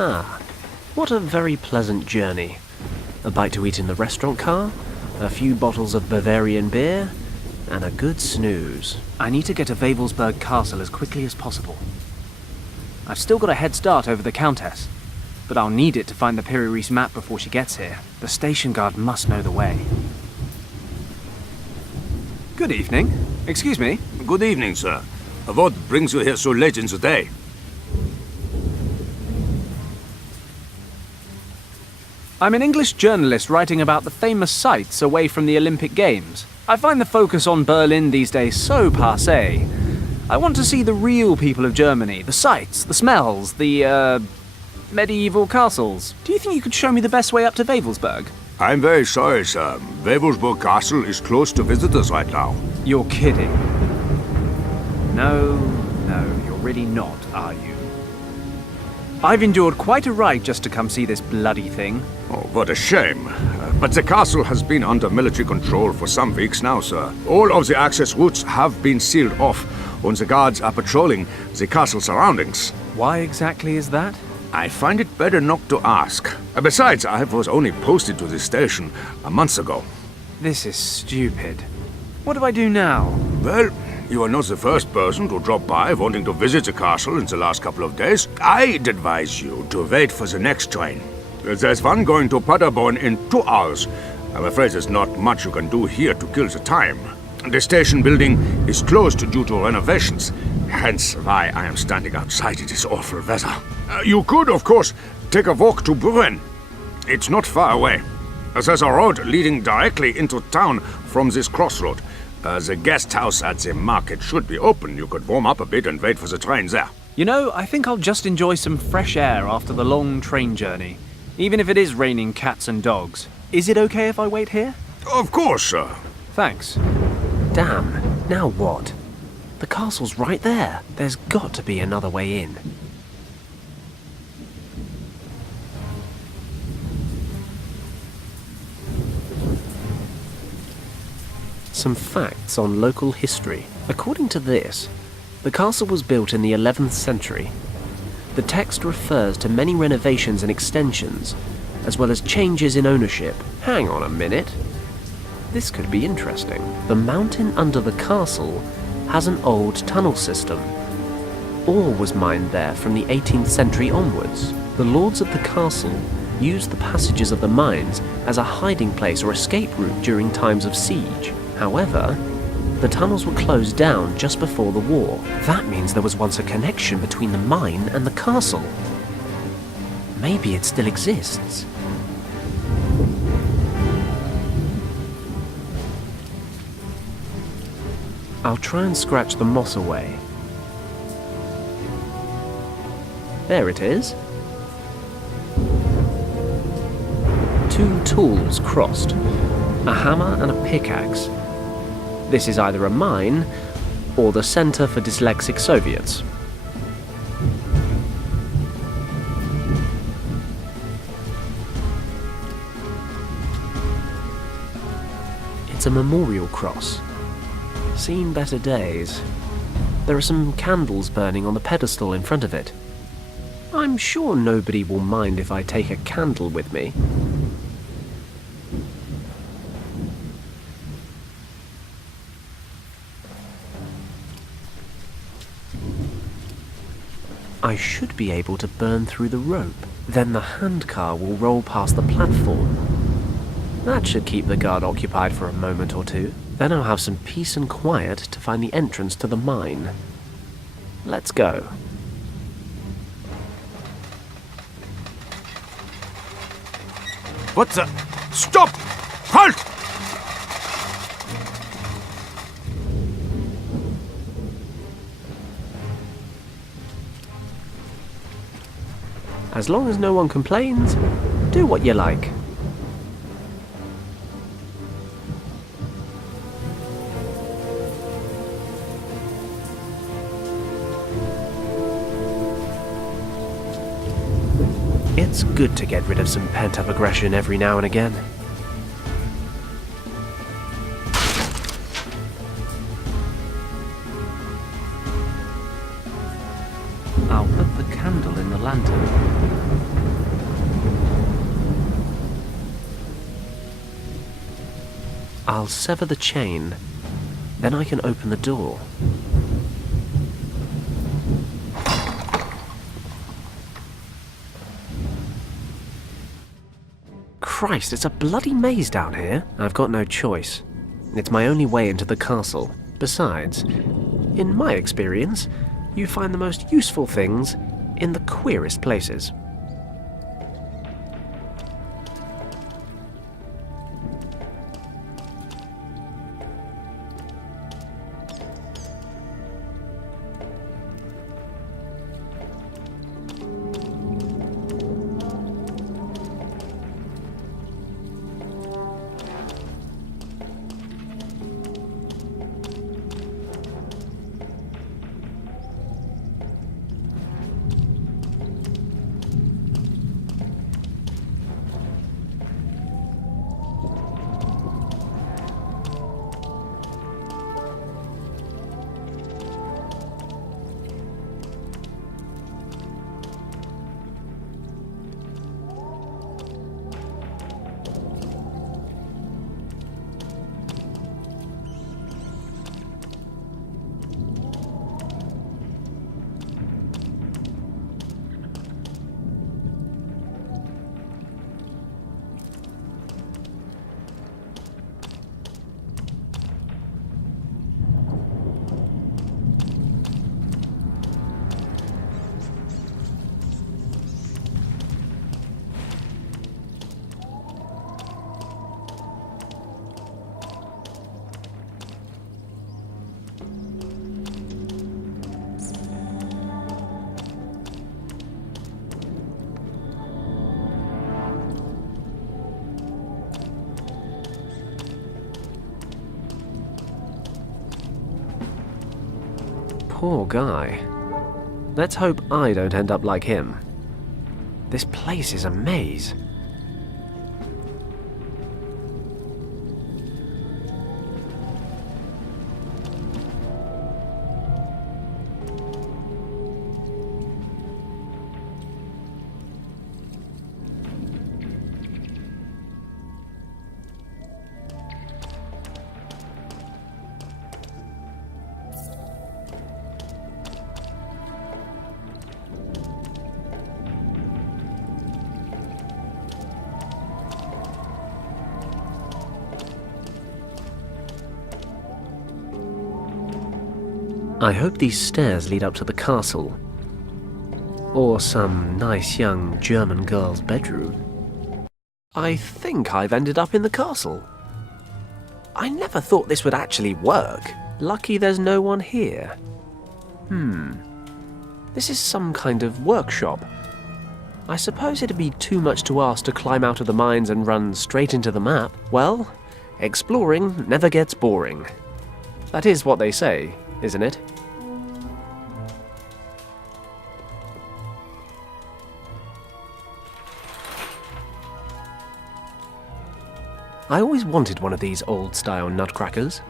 Ah, what a very pleasant journey. A bite to eat in the restaurant car, a few bottles of Bavarian beer, and a good snooze. I need to get to Wewelsburg Castle as quickly as possible. I've still got a head start over the Countess, but I'll need it to find the Piri-Reis map before she gets here. The station guard must know the way. Good evening. Excuse me. Good evening, sir. What brings you here so late in the day? I'm an English journalist writing about the famous sites away from the Olympic Games. I find the focus on Berlin these days so passé. I want to see the real people of Germany, the sights, the smells, the, medieval castles. Do you think you could show me the best way up to Wewelsburg? I'm very sorry, sir. Wewelsburg Castle is closed to visitors right now. You're kidding. No, you're really not, are you? I've endured quite a ride just to come see this bloody thing. Oh, what a shame. But the castle has been under military control for some weeks now, sir. All of the access routes have been sealed off, and the guards are patrolling the castle surroundings. Why exactly is that? I find it better not to ask. Besides, I was only posted to this station a month ago. This is stupid. What do I do now? Well, you are not the first person to drop by wanting to visit the castle in the last couple of days. I'd advise you to wait for the next train. There's one going to Paderborn in 2 hours. I'm afraid there's not much you can do here to kill the time. The station building is closed due to renovations, hence why I am standing outside in this awful weather. You could, of course, take a walk to Buren. It's not far away. There's a road leading directly into town from this crossroad. The guest house at the market should be open. You could warm up a bit and wait for the train there. You know, I think I'll just enjoy some fresh air after the long train journey, even if it is raining cats and dogs. Is it okay if I wait here? Of course, sir. Thanks. Damn, now what? The castle's right there. There's got to be another way in. Some facts on local history. According to this, the castle was built in the 11th century. The text refers to many renovations and extensions, as well as changes in ownership. Hang on a minute. This could be interesting. The mountain under the castle has an old tunnel system. Ore was mined there from the 18th century onwards. The lords of the castle used the passages of the mines as a hiding place or escape route during times of siege. However, the tunnels were closed down just before the war. That means there was once a connection between the mine and the castle. Maybe it still exists. I'll try and scratch the moss away. There it is. 2 tools crossed. A hammer and a pickaxe. This is either a mine or the Center for Dyslexic Soviets. It's a memorial cross. Seen better days. There are some candles burning on the pedestal in front of it. I'm sure nobody will mind if I take a candle with me. I should be able to burn through the rope. Then the handcar will roll past the platform. That should keep the guard occupied for a moment or two. Then I'll have some peace and quiet to find the entrance to the mine. Let's go. What the? Stop! Halt! As long as no one complains, do what you like. It's good to get rid of some pent-up aggression every now and again. I'll put the candle in the lantern. I'll sever the chain. Then I can open the door. Christ, it's a bloody maze down here. I've got no choice. It's my only way into the castle. Besides, in my experience, you find the most useful things in the queerest places. Poor guy. Let's hope I don't end up like him. This place is a maze. I hope these stairs lead up to the castle. Or some nice young German girl's bedroom. I think I've ended up in the castle. I never thought this would actually work. Lucky there's no one here. This is some kind of workshop. I suppose it'd be too much to ask to climb out of the mines and run straight into the map. Well, exploring never gets boring. That is what they say, isn't it? I always wanted one of these old-style nutcrackers.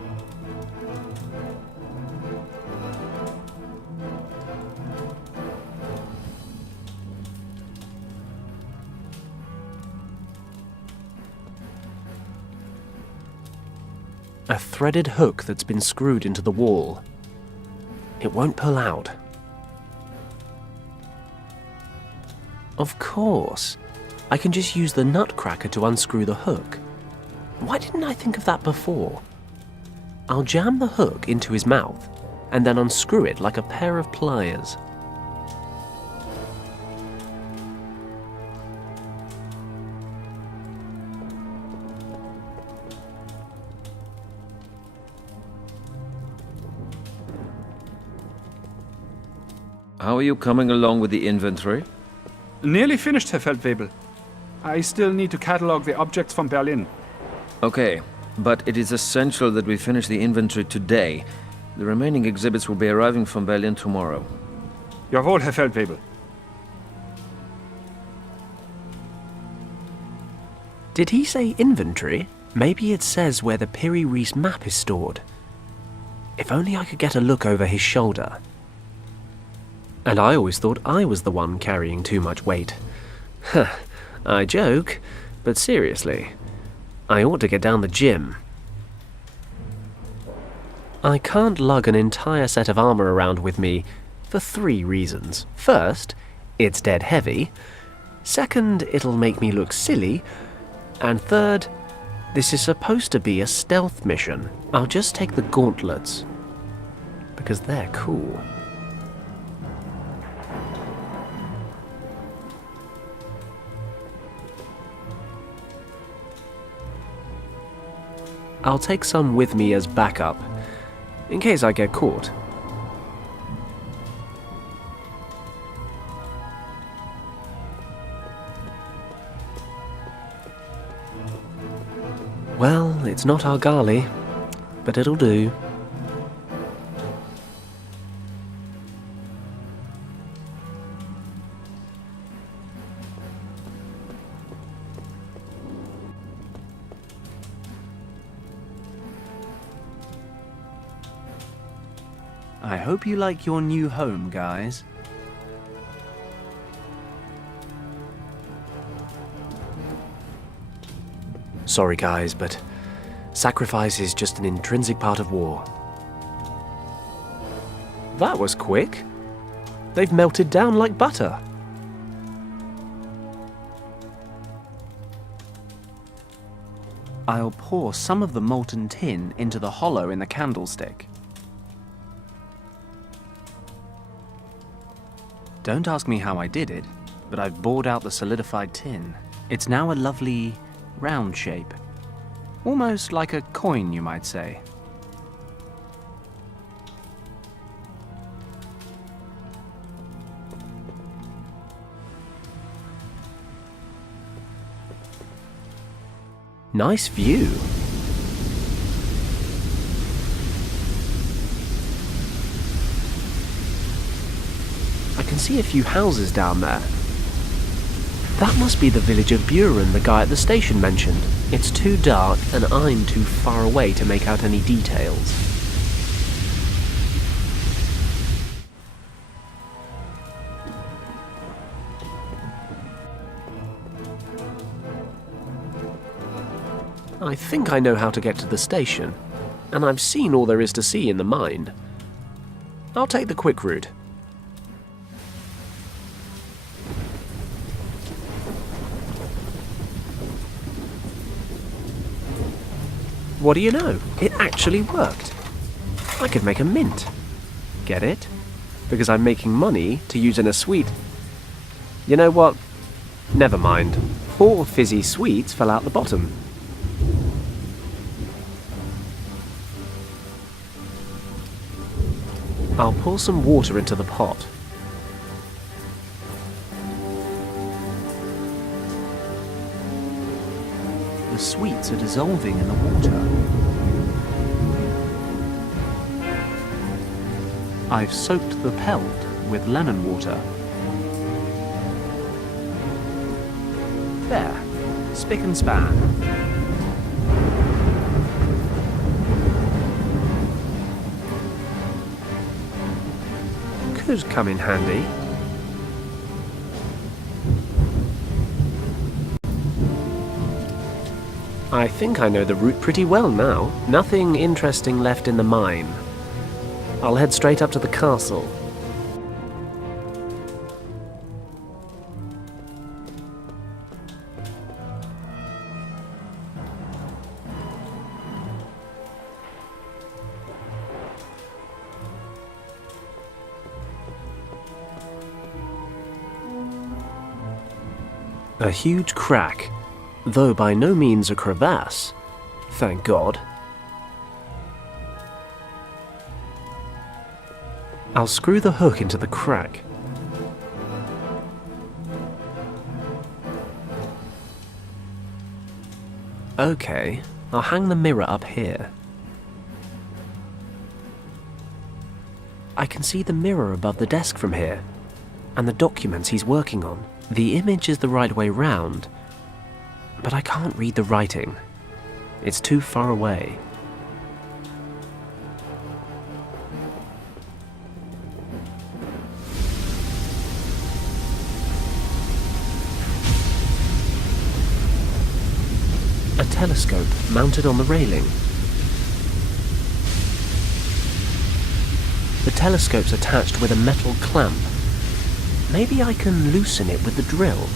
A threaded hook that's been screwed into the wall. It won't pull out. Of course, I can just use the nutcracker to unscrew the hook. Why didn't I think of that before? I'll jam the hook into his mouth and then unscrew it like a pair of pliers. How are you coming along with the inventory? Nearly finished, Herr Feldwebel. I still need to catalogue the objects from Berlin. Okay, but it is essential that we finish the inventory today. The remaining exhibits will be arriving from Berlin tomorrow. Jawohl, Herr Feldwebel. Did he say inventory? Maybe it says where the Piri-Reis map is stored. If only I could get a look over his shoulder. And I always thought I was the one carrying too much weight. Huh, I joke, but seriously, I ought to get down the gym. I can't lug an entire set of armor around with me for 3 reasons. First, it's dead heavy. Second, it'll make me look silly. And third, this is supposed to be a stealth mission. I'll just take the gauntlets, because they're cool. I'll take some with me as backup, in case I get caught. Well, it's not Argali, but it'll do. I hope you like your new home, guys. Sorry guys, but sacrifice is just an intrinsic part of war. That was quick. They've melted down like butter. I'll pour some of the molten tin into the hollow in the candlestick. Don't ask me how I did it, but I've bored out the solidified tin. It's now a lovely round shape. Almost like a coin, you might say. Nice view. I can see a few houses down there. That must be the village of Buren the guy at the station mentioned. It's too dark and I'm too far away to make out any details. I think I know how to get to the station, and I've seen all there is to see in the mine. I'll take the quick route. What do you know? It actually worked. I could make a mint. Get it? Because I'm making money to use in a sweet. You know what? Never mind. 4 fizzy sweets fell out the bottom. I'll pour some water into the pot. The sweets are dissolving in the water. I've soaked the pelt with lemon water. There, spick and span. Could come in handy. I think I know the route pretty well now. Nothing interesting left in the mine. I'll head straight up to the castle. A huge crack, though by no means a crevasse. Thank God. I'll screw the hook into the crack. Okay, I'll hang the mirror up here. I can see the mirror above the desk from here, and the documents he's working on. The image is the right way round, but I can't read the writing. It's too far away. A telescope mounted on the railing. The telescope's attached with a metal clamp. Maybe I can loosen it with the drill.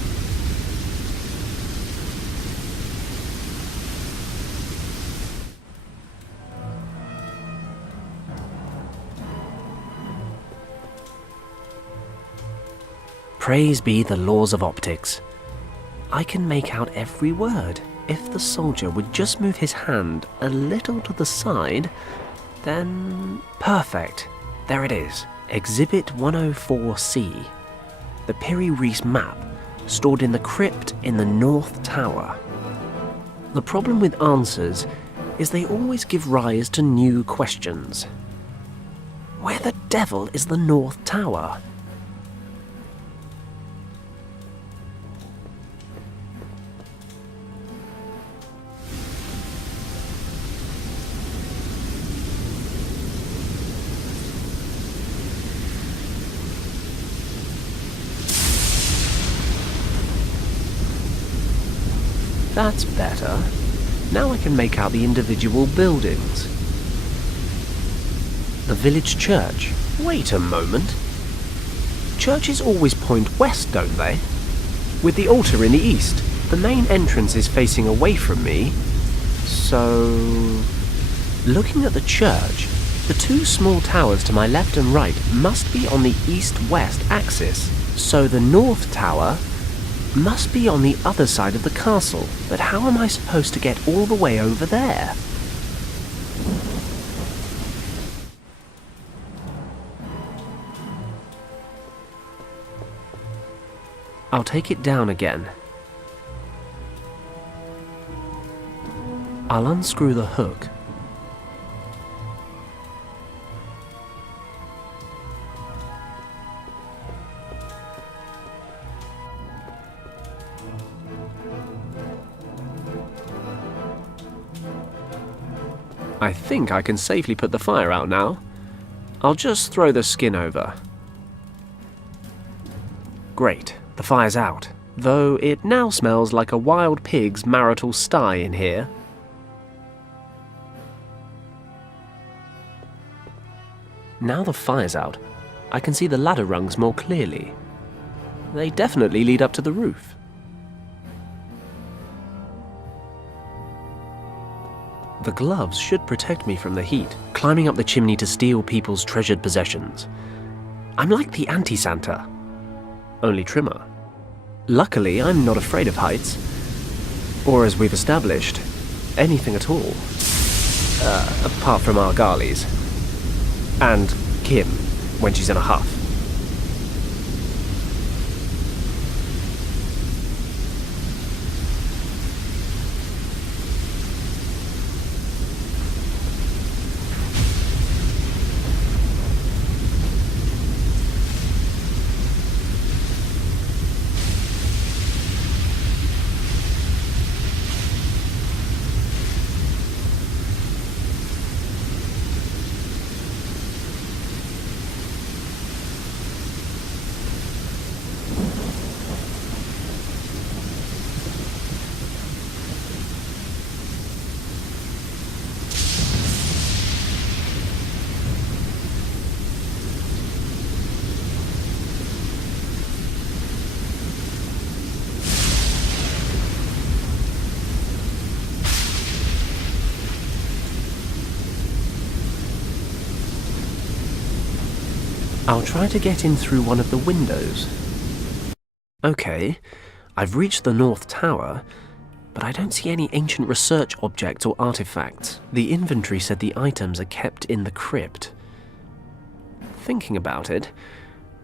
Praise be the laws of optics. I can make out every word. If the soldier would just move his hand a little to the side, then perfect. There it is. Exhibit 104C. The Piri Reis map, stored in the crypt in the North Tower. The problem with answers is they always give rise to new questions. Where the devil is the North Tower? That's better. Now I can make out the individual buildings. The village church. Wait a moment. Churches always point west, don't they? With the altar in the east. The main entrance is facing away from me. So, looking at the church, the two small towers to my left and right must be on the east-west axis. So the North Tower must be on the other side of the castle, but how am I supposed to get all the way over there? I'll take it down again. I'll unscrew the hook. I think I can safely put the fire out now. I'll just throw the skin over. Great, the fire's out, though it now smells like a wild pig's marital sty in here. Now the fire's out, I can see the ladder rungs more clearly. They definitely lead up to the roof. The gloves should protect me from the heat, climbing up the chimney to steal people's treasured possessions. I'm like the anti-Santa, only trimmer. Luckily, I'm not afraid of heights. Or as we've established, anything at all. Apart from our Garleys. And Kim, when she's in a huff. I'll try to get in through one of the windows. Okay, I've reached the North Tower, but I don't see any ancient research objects or artifacts. The inventory said the items are kept in the crypt. Thinking about it,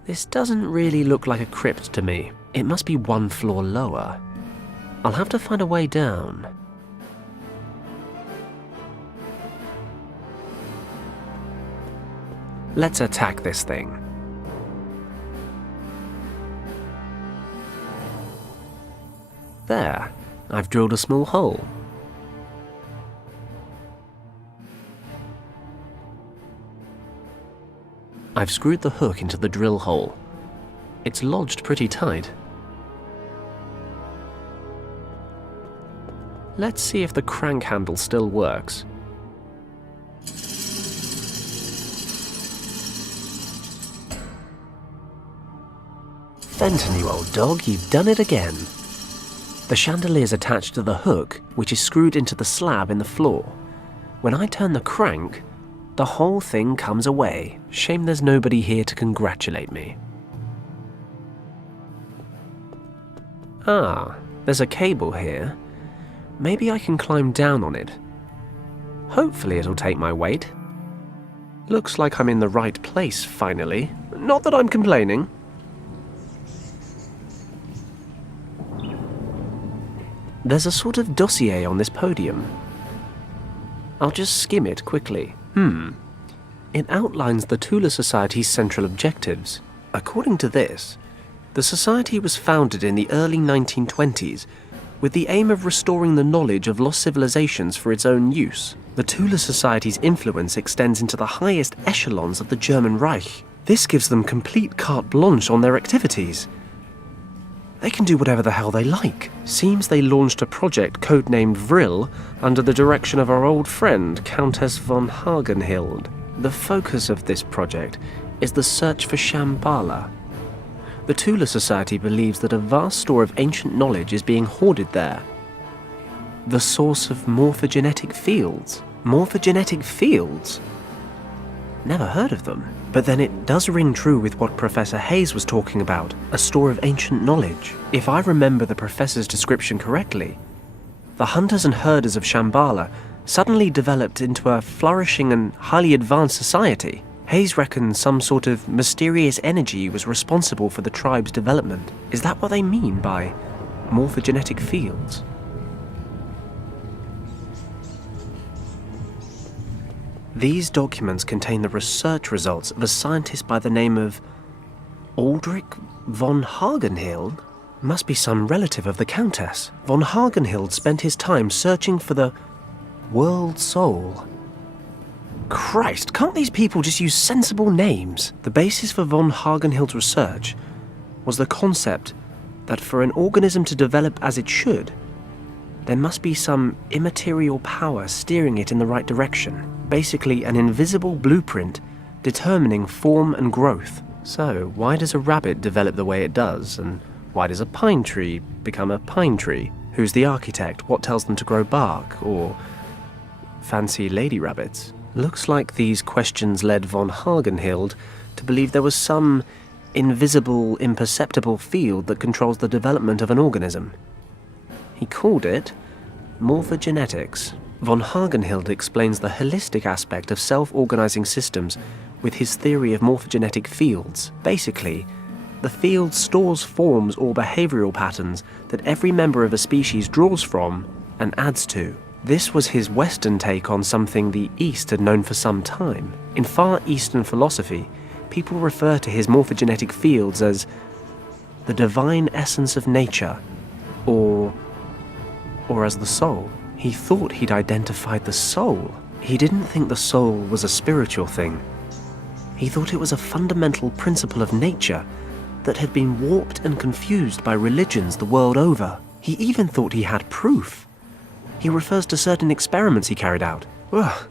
this doesn't really look like a crypt to me. It must be one floor lower. I'll have to find a way down. Let's attack this thing. There, I've drilled a small hole. I've screwed the hook into the drill hole. It's lodged pretty tight. Let's see if the crank handle still works. Fenton, you old dog, you've done it again. The chandelier's attached to the hook, which is screwed into the slab in the floor. When I turn the crank, the whole thing comes away. Shame there's nobody here to congratulate me. Ah, there's a cable here. Maybe I can climb down on it. Hopefully it'll take my weight. Looks like I'm in the right place, finally. Not that I'm complaining. There's a sort of dossier on this podium. I'll just skim it quickly. It outlines the Tula Society's central objectives. According to this, the Society was founded in the early 1920s with the aim of restoring the knowledge of lost civilizations for its own use. The Tula Society's influence extends into the highest echelons of the German Reich. This gives them complete carte blanche on their activities. They can do whatever the hell they like. Seems they launched a project codenamed Vril under the direction of our old friend, Countess von Hagenhild. The focus of this project is the search for Shambhala. The Tula Society believes that a vast store of ancient knowledge is being hoarded there. The source of morphogenetic fields. Morphogenetic fields? Never heard of them. But then it does ring true with what Professor Hayes was talking about, a store of ancient knowledge. If I remember the professor's description correctly, the hunters and herders of Shambhala suddenly developed into a flourishing and highly advanced society. Hayes reckons some sort of mysterious energy was responsible for the tribe's development. Is that what they mean by morphogenetic fields? These documents contain the research results of a scientist by the name of Aldrich von Hagenhild. Must be some relative of the Countess. Von Hagenhild spent his time searching for the world soul. Christ, can't these people just use sensible names? The basis for von Hagenhild's research was the concept that for an organism to develop as it should, there must be some immaterial power steering it in the right direction. Basically, an invisible blueprint determining form and growth. So, why does a rabbit develop the way it does? And why does a pine tree become a pine tree? Who's the architect? What tells them to grow bark? Or fancy lady rabbits? Looks like these questions led von Hagenhild to believe there was some invisible, imperceptible field that controls the development of an organism. He called it morphogenetics. Von Hagenhild explains the holistic aspect of self-organizing systems with his theory of morphogenetic fields. Basically, the field stores forms or behavioral patterns that every member of a species draws from and adds to. This was his Western take on something the East had known for some time. In Far Eastern philosophy, people refer to his morphogenetic fields as the divine essence of nature, or as the soul. He thought he'd identified the soul. He didn't think the soul was a spiritual thing. He thought it was a fundamental principle of nature that had been warped and confused by religions the world over. He even thought he had proof. He refers to certain experiments he carried out. Ugh,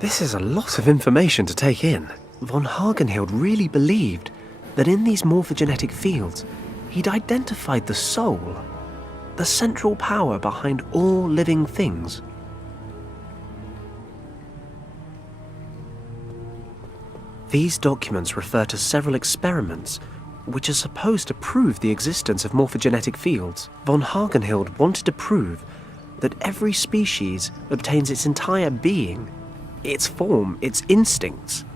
this is a lot of information to take in. Von Hagenhild really believed that in these morphogenetic fields, he'd identified the soul, the central power behind all living things. These documents refer to several experiments which are supposed to prove the existence of morphogenetic fields. Von Hagenhild wanted to prove that every species obtains its entire being, its form, its instincts,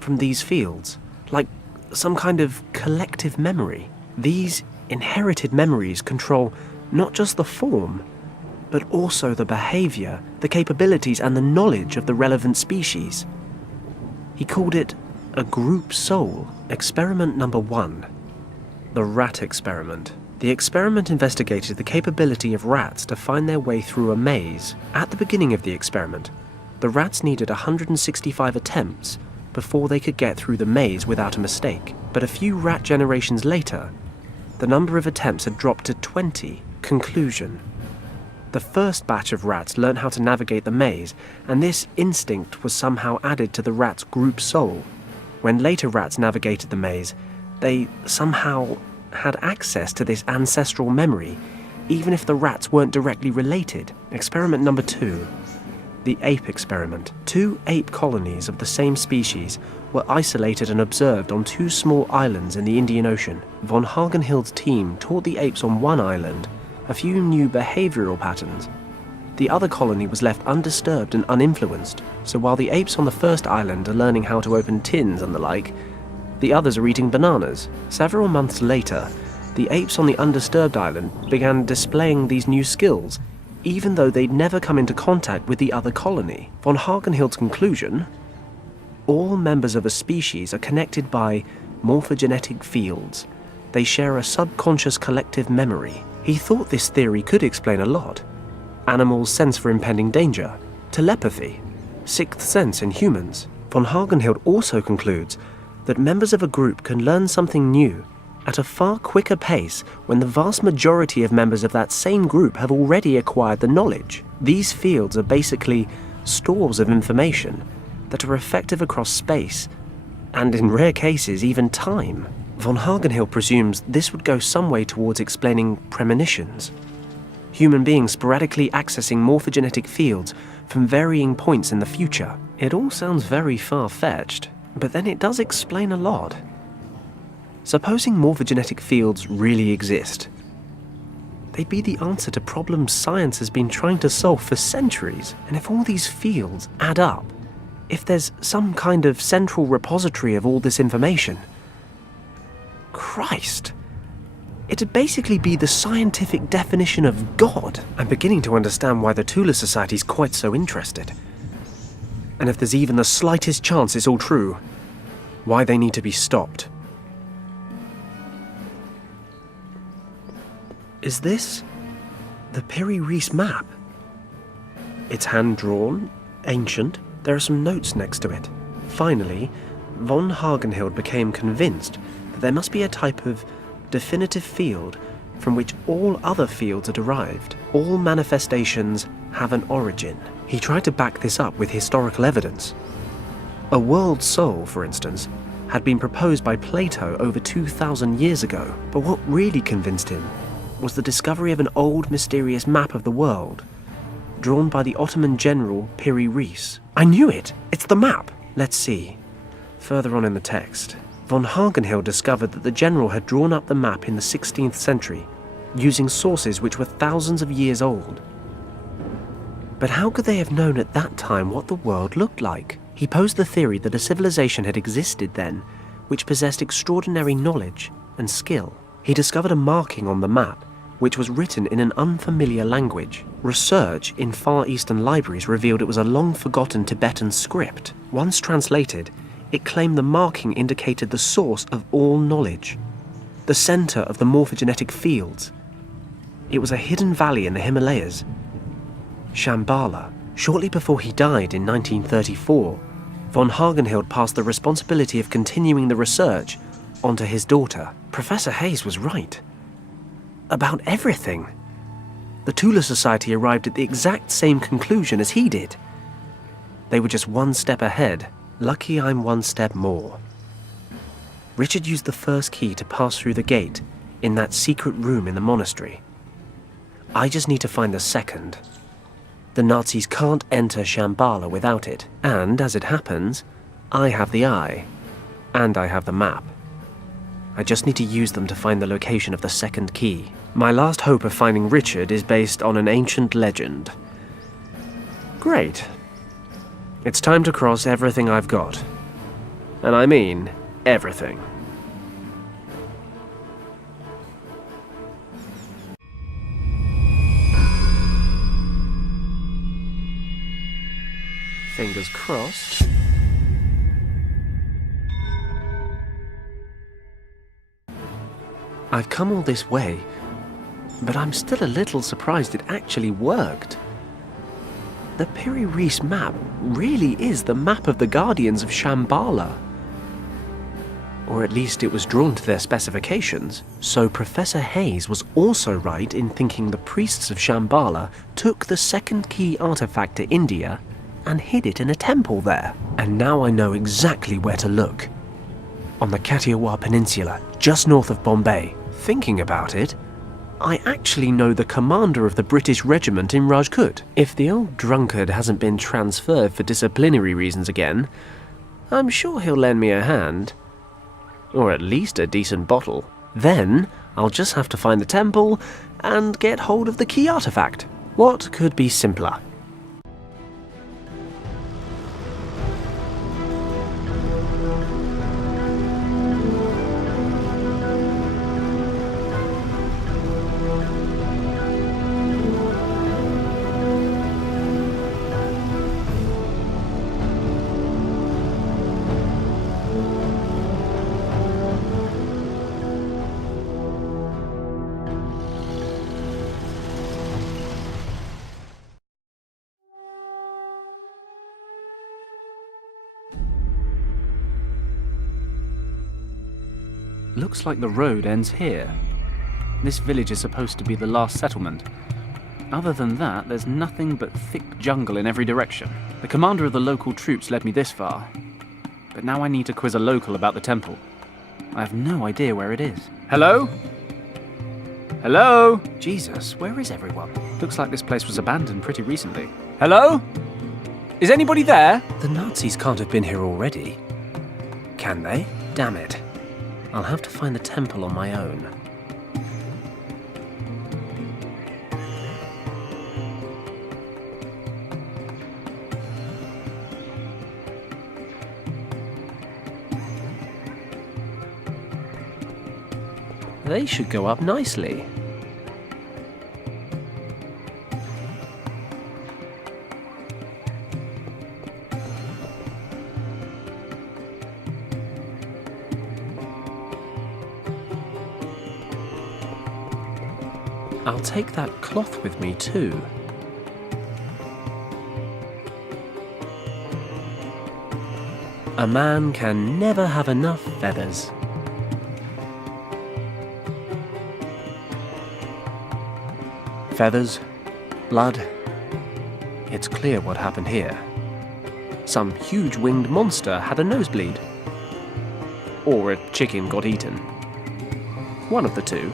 from these fields, like some kind of collective memory. These inherited memories control not just the form, but also the behavior, the capabilities, and the knowledge of the relevant species. He called it a group soul. Experiment number 1. The rat experiment. The experiment investigated the capability of rats to find their way through a maze. At the beginning of the experiment, the rats needed 165 attempts before they could get through the maze without a mistake. But a few rat generations later, the number of attempts had dropped to 20. Conclusion. The first batch of rats learned how to navigate the maze, and this instinct was somehow added to the rats' group soul. When later rats navigated the maze, they somehow had access to this ancestral memory, even if the rats weren't directly related. Experiment number 2. The ape experiment. 2 ape colonies of the same species were isolated and observed on 2 small islands in the Indian Ocean. Von Hagenhild's team taught the apes on one island a few new behavioral patterns. The other colony was left undisturbed and uninfluenced, so while the apes on the first island are learning how to open tins and the like, the others are eating bananas. Several months later, the apes on the undisturbed island began displaying these new skills, even though they'd never come into contact with the other colony. Von Hagenhild's conclusion: all members of a species are connected by morphogenetic fields. They share a subconscious collective memory. He thought this theory could explain a lot. Animals' sense for impending danger, telepathy, sixth sense in humans. Von Hagenhild also concludes that members of a group can learn something new at a far quicker pace when the vast majority of members of that same group have already acquired the knowledge. These fields are basically stores of information that are effective across space, and in rare cases even time. Von Hagenhild presumes this would go some way towards explaining premonitions. Human beings sporadically accessing morphogenetic fields from varying points in the future. It all sounds very far-fetched, but then it does explain a lot. Supposing morphogenetic fields really exist, they'd be the answer to problems science has been trying to solve for centuries. And if all these fields add up, if there's some kind of central repository of all this information, Christ, it'd basically be the scientific definition of God. I'm beginning to understand why the Tula Society's quite so interested. And if there's even the slightest chance it's all true, why they need to be stopped. Is this the Piri Reis map? It's hand-drawn, ancient. There are some notes next to it. Finally, von Hagenhild became convinced that there must be a type of definitive field from which all other fields are derived. All manifestations have an origin. He tried to back this up with historical evidence. A world soul, for instance, had been proposed by Plato over 2,000 years ago, but what really convinced him was the discovery of an old mysterious map of the world, drawn by the Ottoman general Piri Reis. I knew it! It's the map! Let's see. Further on in the text, von Hagenhild discovered that the general had drawn up the map in the 16th century, using sources which were thousands of years old. But how could they have known at that time what the world looked like? He posed the theory that a civilization had existed then, which possessed extraordinary knowledge and skill. He discovered a marking on the map, which was written in an unfamiliar language. Research in Far Eastern libraries revealed it was a long-forgotten Tibetan script. Once translated, it claimed the marking indicated the source of all knowledge, the center of the morphogenetic fields. It was a hidden valley in the Himalayas, Shambhala. Shortly before he died in 1934, von Hagenhild passed the responsibility of continuing the research onto his daughter. Professor Hayes was right. About everything. The Tula Society arrived at the exact same conclusion as he did. They were just one step ahead. Lucky I'm one step more. Richard used the first key to pass through the gate in that secret room in the monastery. I just need to find the second. The Nazis can't enter Shambhala without it, and as it happens, I have the eye, and I have the map. I just need to use them to find the location of the second key. My last hope of finding Richard is based on an ancient legend. Great. It's time to cross everything I've got. And I mean everything. Fingers crossed. I've come all this way, but I'm still a little surprised it actually worked. The Piri Reis map really is the map of the Guardians of Shambhala. Or at least it was drawn to their specifications. So Professor Hayes was also right in thinking the priests of Shambhala took the second key artifact to India and hid it in a temple there. And now I know exactly where to look. On the Kathiawar Peninsula, just north of Bombay. Thinking about it, I actually know the commander of the British regiment in Rajkot. If the old drunkard hasn't been transferred for disciplinary reasons again, I'm sure he'll lend me a hand. Or at least a decent bottle. Then I'll just have to find the temple and get hold of the key artifact. What could be simpler? Looks like the road ends here. This village is supposed to be the last settlement. Other than that, there's nothing but thick jungle in every direction. The commander of the local troops led me this far. But now I need to quiz a local about the temple. I have no idea where it is. Hello? Hello? Jesus, where is everyone? Looks like this place was abandoned pretty recently. Hello? Is anybody there? The Nazis can't have been here already. Can they? Damn it. I'll have to find the temple on my own. They should go up nicely. I'll take that cloth with me too. A man can never have enough feathers. Feathers, blood. It's clear what happened here. Some huge winged monster had a nosebleed. Or a chicken got eaten. One of the two.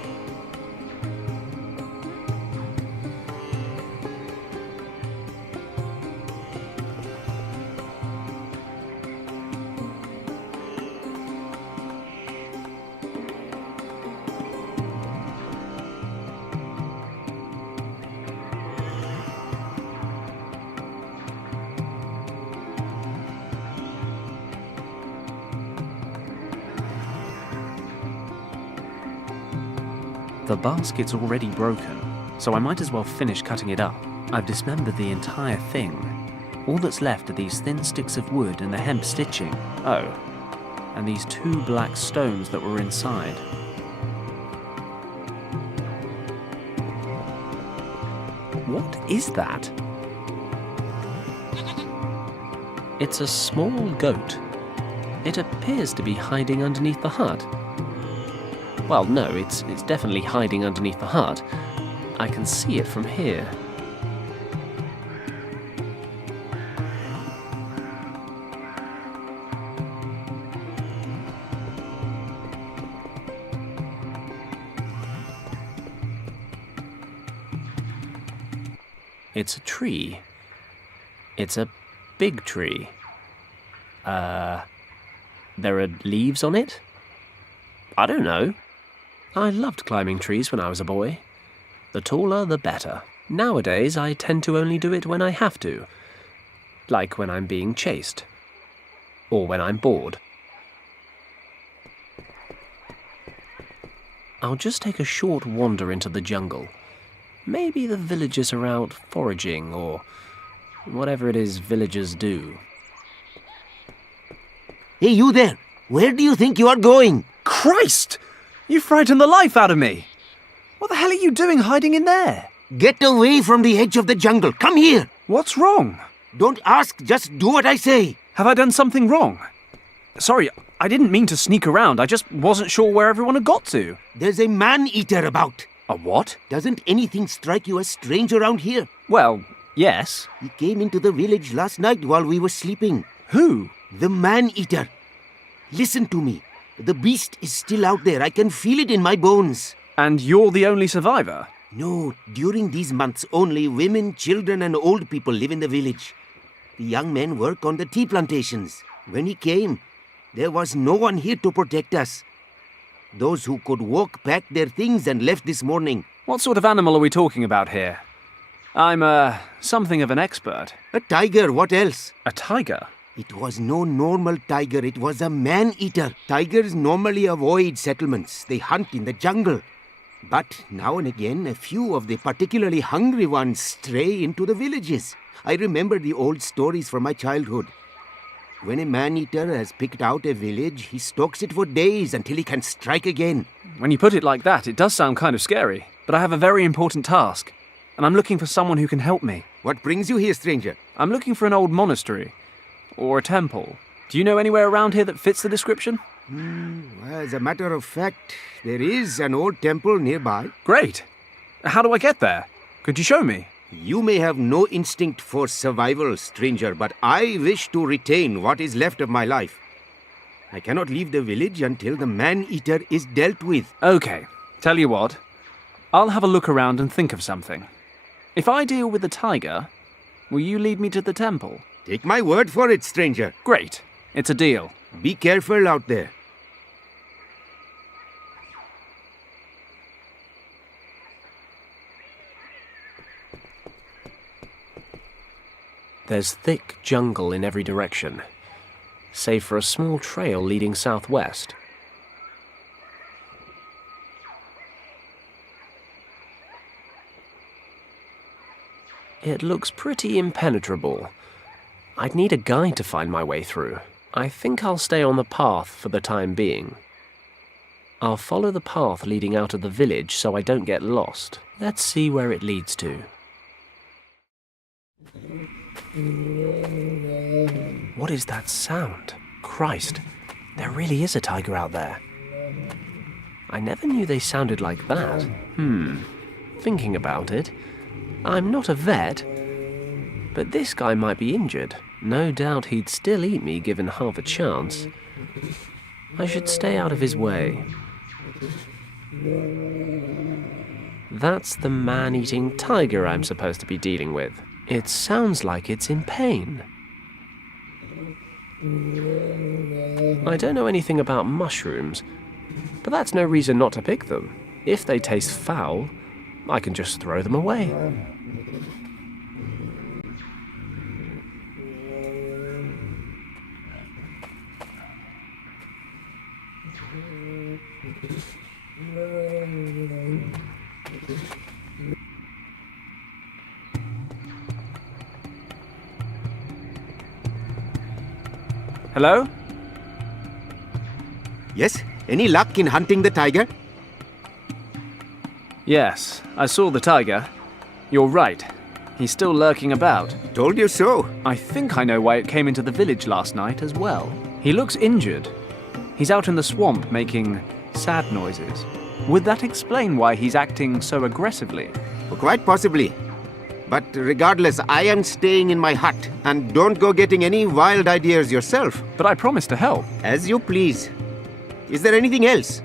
The basket's already broken, so I might as well finish cutting it up. I've dismembered the entire thing. All that's left are these thin sticks of wood and the hemp stitching. Oh, and these two black stones that were inside. What is that? It's a small goat. It appears to be hiding underneath the hut. Well, no, it's definitely hiding underneath the hut. I can see it from here. It's a tree. It's a big tree. There are leaves on it? I don't know. I loved climbing trees when I was a boy. The taller, the better. Nowadays, I tend to only do it when I have to. Like when I'm being chased. Or when I'm bored. I'll just take a short wander into the jungle. Maybe the villagers are out foraging or whatever it is villagers do. Hey, you there! Where do you think you are going? Christ! You frightened the life out of me! What the hell are you doing hiding in there? Get away from the edge of the jungle. Come here! What's wrong? Don't ask, just do what I say. Have I done something wrong? Sorry, I didn't mean to sneak around. I just wasn't sure where everyone had got to. There's a man-eater about. A what? Doesn't anything strike you as strange around here? Well, yes. He came into the village last night while we were sleeping. Who? The man-eater. Listen to me. The beast is still out there. I can feel it in my bones. And you're the only survivor? No, during these months only women, children and old people live in the village. The young men work on the tea plantations. When he came, there was no one here to protect us. Those who could walk packed their things and left this morning. What sort of animal are we talking about here? I'm, something of an expert. A tiger, what else? A tiger? It was no normal tiger, it was a man-eater. Tigers normally avoid settlements. They hunt in the jungle. But now and again, a few of the particularly hungry ones stray into the villages. I remember the old stories from my childhood. When a man-eater has picked out a village, he stalks it for days until he can strike again. When you put it like that, it does sound kind of scary. But I have a very important task, and I'm looking for someone who can help me. What brings you here, stranger? I'm looking for an old monastery, or a temple. Do you know anywhere around here that fits the description? As a matter of fact, there is an old temple nearby. Great. How do I get there? Could you show me? You may have no instinct for survival, stranger, but I wish to retain what is left of my life. I cannot leave the village until the man-eater is dealt with. Okay, tell you what. I'll have a look around and think of something. If I deal with the tiger, will you lead me to the temple? Take my word for it, stranger. Great. It's a deal. Be careful out there. There's thick jungle in every direction, save for a small trail leading southwest. It looks pretty impenetrable. I'd need a guide to find my way through. I think I'll stay on the path for the time being. I'll follow the path leading out of the village so I don't get lost. Let's see where it leads to. What is that sound? Christ, there really is a tiger out there. I never knew they sounded like that. Thinking about it, I'm not a vet, but this guy might be injured. No doubt he'd still eat me given half a chance. I should stay out of his way. That's the man-eating tiger I'm supposed to be dealing with. It sounds like it's in pain. I don't know anything about mushrooms, but that's no reason not to pick them. If they taste foul, I can just throw them away. Hello? Yes? Any luck in hunting the tiger? Yes, I saw the tiger. You're right. He's still lurking about. Told you so. I think I know why it came into the village last night as well. He looks injured. He's out in the swamp making sad noises. Would that explain why he's acting so aggressively? Quite possibly. But regardless, I am staying in my hut. And don't go getting any wild ideas yourself. But I promise to help. As you please. Is there anything else?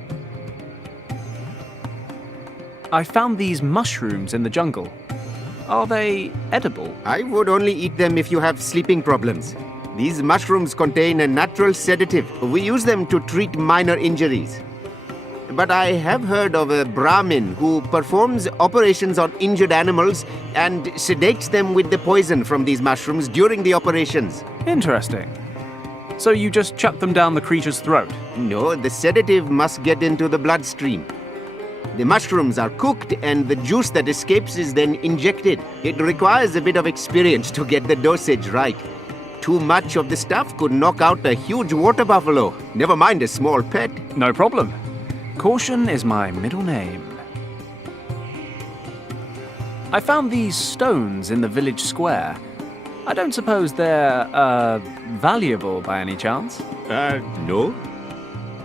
I found these mushrooms in the jungle. Are they edible? I would only eat them if you have sleeping problems. These mushrooms contain a natural sedative. We use them to treat minor injuries. But I have heard of a Brahmin who performs operations on injured animals and sedates them with the poison from these mushrooms during the operations. Interesting. So you just chuck them down the creature's throat? No, the sedative must get into the bloodstream. The mushrooms are cooked and the juice that escapes is then injected. It requires a bit of experience to get the dosage right. Too much of the stuff could knock out a huge water buffalo, never mind a small pet. No problem. Caution is my middle name. I found these stones in the village square. I don't suppose they're, valuable by any chance? No.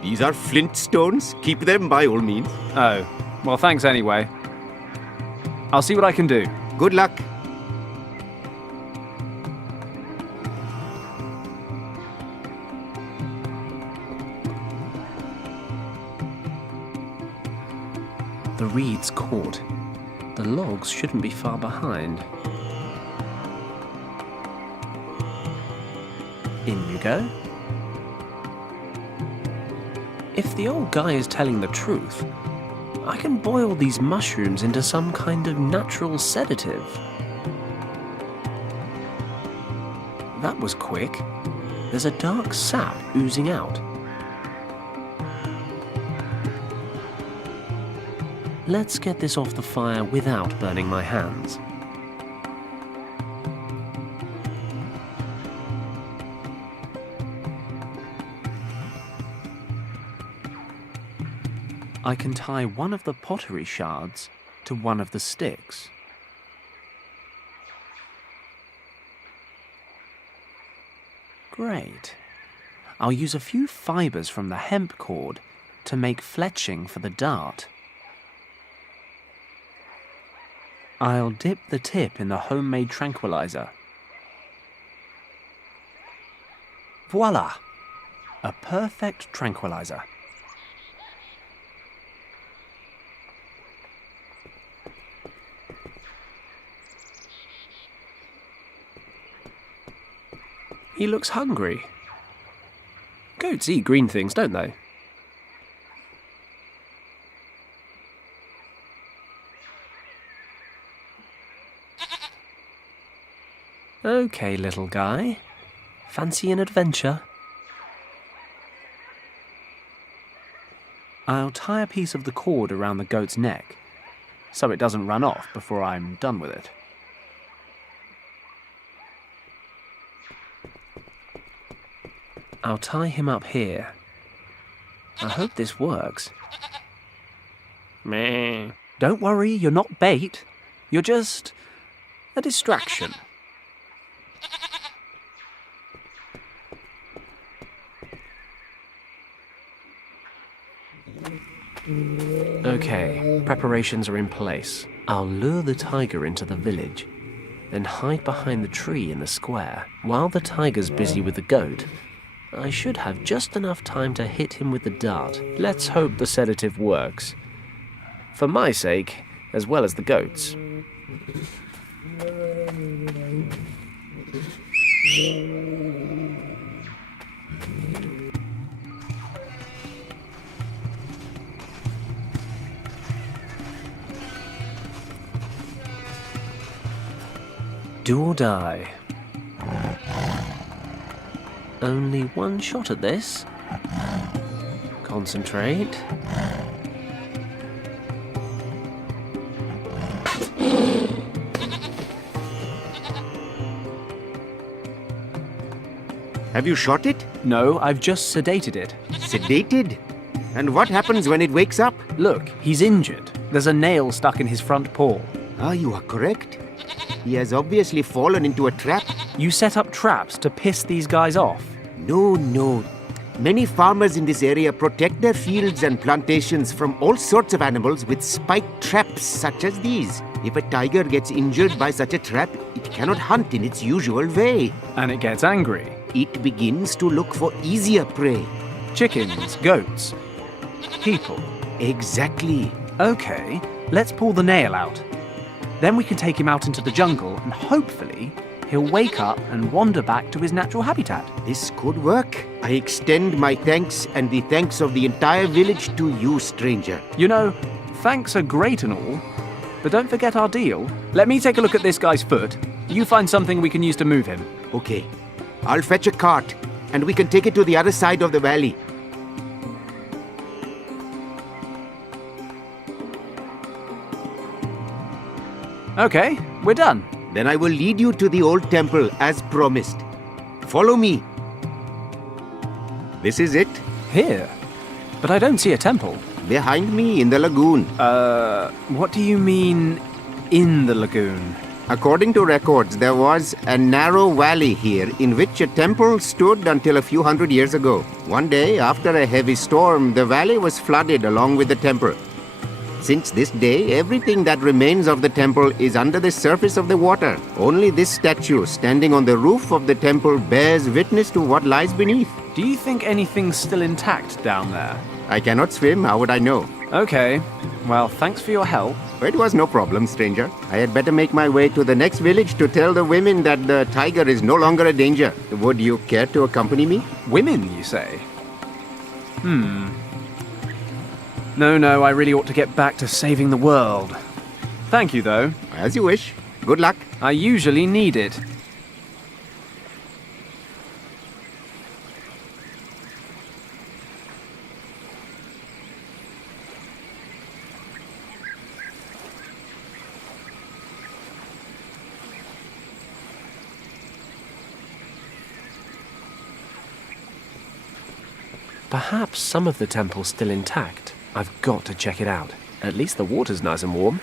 These are flint stones. Keep them by all means. Oh, well thanks anyway. I'll see what I can do. Good luck. The reeds caught. The logs shouldn't be far behind. In you go. If the old guy is telling the truth, I can boil these mushrooms into some kind of natural sedative. That was quick. There's a dark sap oozing out. Let's get this off the fire without burning my hands. I can tie one of the pottery shards to one of the sticks. Great. I'll use a few fibres from the hemp cord to make fletching for the dart. I'll dip the tip in the homemade tranquilizer. Voila! A perfect tranquilizer. He looks hungry. Goats eat green things, don't they? Okay, little guy. Fancy an adventure? I'll tie a piece of the cord around the goat's neck, so it doesn't run off before I'm done with it. I'll tie him up here. I hope this works. Meh. Don't worry, you're not bait. You're just a distraction. Okay, preparations are in place. I'll lure the tiger into the village, then hide behind the tree in the square. While the tiger's busy with the goat, I should have just enough time to hit him with the dart. Let's hope the sedative works. For my sake, as well as the goat's. Do or die. Only one shot at this. Concentrate. Have you shot it? No, I've just sedated it. Sedated? And what happens when it wakes up? Look, he's injured. There's a nail stuck in his front paw. Ah, you are correct. He has obviously fallen into a trap. You set up traps to piss these guys off. No. Many farmers in this area protect their fields and plantations from all sorts of animals with spiked traps such as these. If a tiger gets injured by such a trap, it cannot hunt in its usual way. And it gets angry. It begins to look for easier prey. Chickens, goats, people. Exactly. Okay, let's pull the nail out. Then we can take him out into the jungle and hopefully he'll wake up and wander back to his natural habitat. This could work. I extend my thanks and the thanks of the entire village to you, stranger. You know, thanks are great and all, but don't forget our deal. Let me take a look at this guy's foot. You find something we can use to move him. Okay. I'll fetch a cart and we can take it to the other side of the valley. Okay, we're done. Then I will lead you to the old temple as promised. Follow me. This is it. Here? But I don't see a temple. Behind me in the lagoon. What do you mean, in the lagoon? According to records, there was a narrow valley here in which a temple stood until a few hundred years ago. One day, after a heavy storm, the valley was flooded along with the temple. Since this day, everything that remains of the temple is under the surface of the water. Only this statue standing on the roof of the temple bears witness to what lies beneath. Do you think anything's still intact down there? I cannot swim. How would I know? Okay. Well, thanks for your help. It was no problem, stranger. I had better make my way to the next village to tell the women that the tiger is no longer a danger. Would you care to accompany me? Women, you say? No, I really ought to get back to saving the world. Thank you, though. As you wish. Good luck. I usually need it. Perhaps some of the temple's still intact. I've got to check it out. At least the water's nice and warm.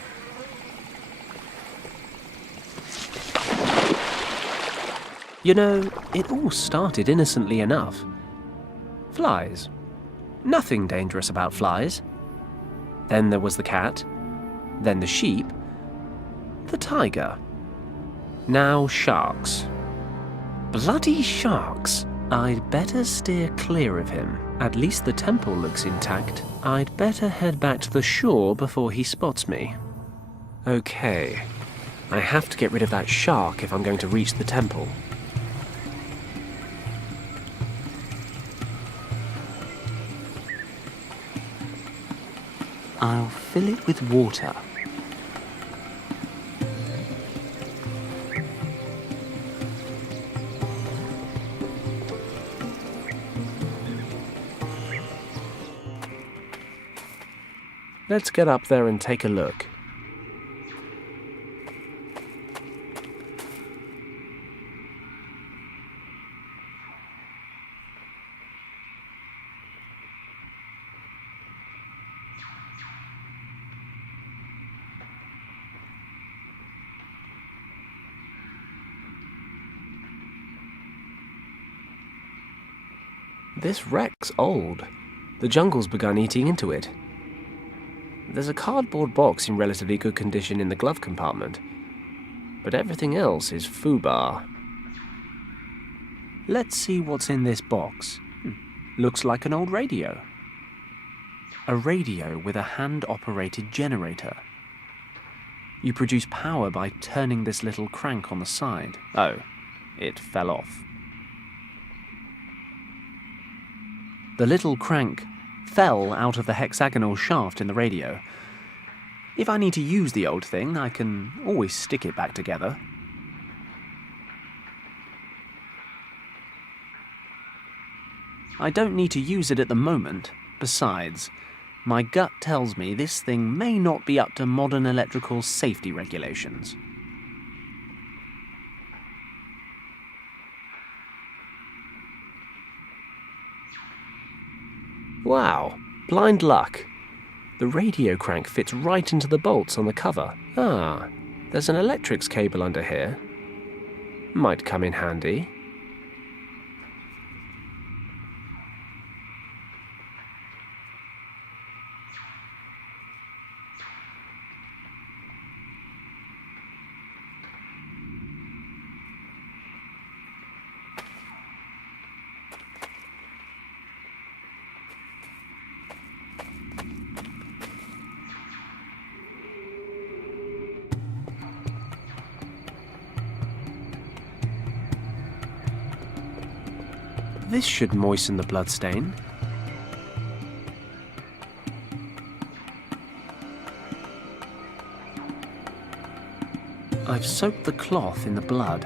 You know, it all started innocently enough. Flies. Nothing dangerous about flies. Then there was the cat. Then the sheep. The tiger. Now sharks. Bloody sharks! I'd better steer clear of him. At least the temple looks intact. I'd better head back to the shore before he spots me. Okay. I have to get rid of that shark if I'm going to reach the temple. I'll fill it with water. Let's get up there and take a look. This wreck's old. The jungle's begun eating into it. There's a cardboard box in relatively good condition in the glove compartment, but everything else is foobar. Let's see what's in this box. Looks like an old radio. A radio with a hand-operated generator. You produce power by turning this little crank on the side. Oh, it fell off. The little crank fell out of the hexagonal shaft in the radio. If I need to use the old thing, I can always stick it back together. I don't need to use it at the moment. Besides, my gut tells me this thing may not be up to modern electrical safety regulations. Wow, blind luck. The radio crank fits right into the bolts on the cover. Ah, there's an electrics cable under here. Might come in handy. This should moisten the bloodstain. I've soaked the cloth in the blood.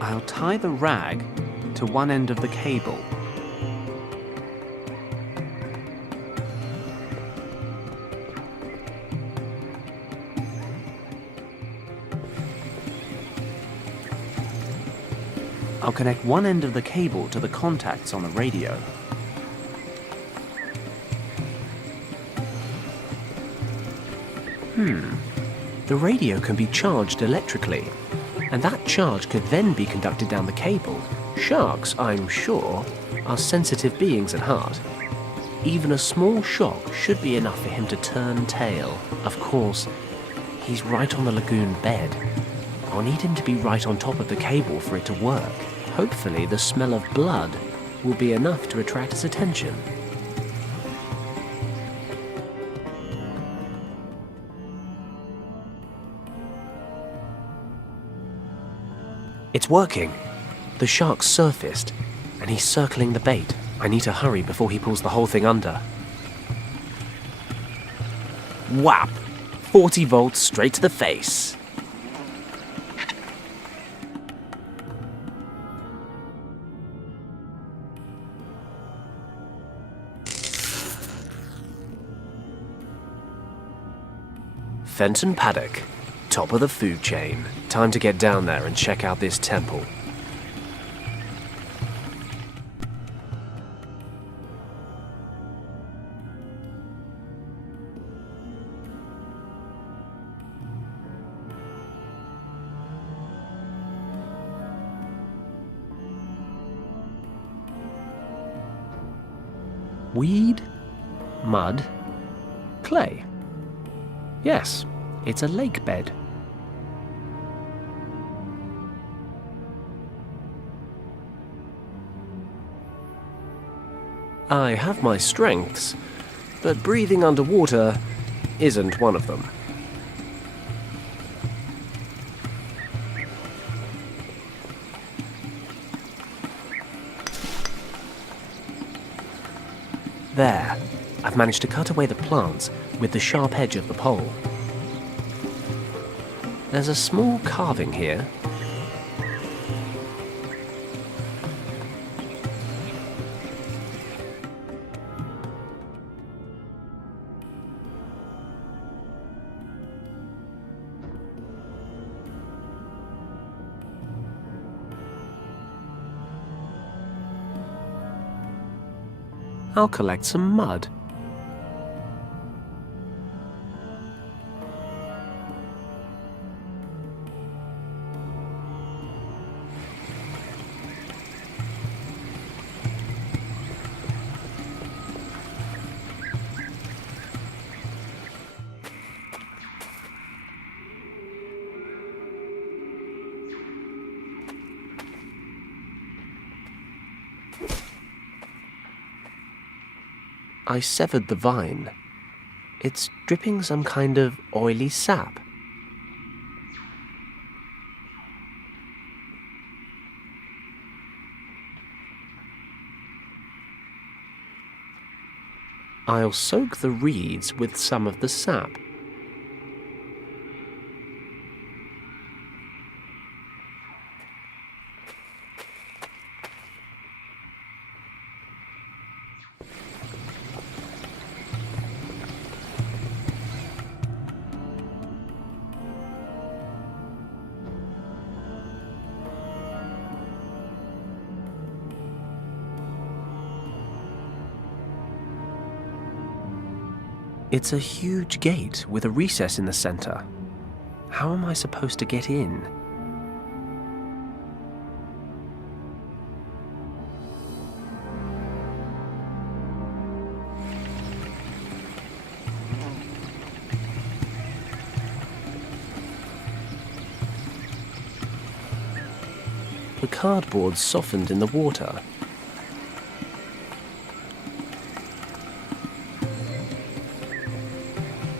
I'll tie the rag to one end of the cable. I'll connect one end of the cable to the contacts on the radio. The radio can be charged electrically, and that charge could then be conducted down the cable. Sharks, I'm sure, are sensitive beings at heart. Even a small shock should be enough for him to turn tail. Of course, he's right on the lagoon bed. I'll need him to be right on top of the cable for it to work. Hopefully the smell of blood will be enough to attract his attention. It's working! The shark surfaced, and he's circling the bait. I need to hurry before he pulls the whole thing under. Whap! 40 volts straight to the face. Fenton Paddock, top of the food chain. Time to get down there and check out this temple. Weed, mud, clay. Yes, it's a lake bed. I have my strengths, but breathing underwater isn't one of them. There, I've managed to cut away the plants with the sharp edge of the pole. There's a small carving here. I'll collect some mud. I severed the vine. It's dripping some kind of oily sap. I'll soak the reeds with some of the sap. It's a huge gate with a recess in the center. How am I supposed to get in? The cardboard softened in the water.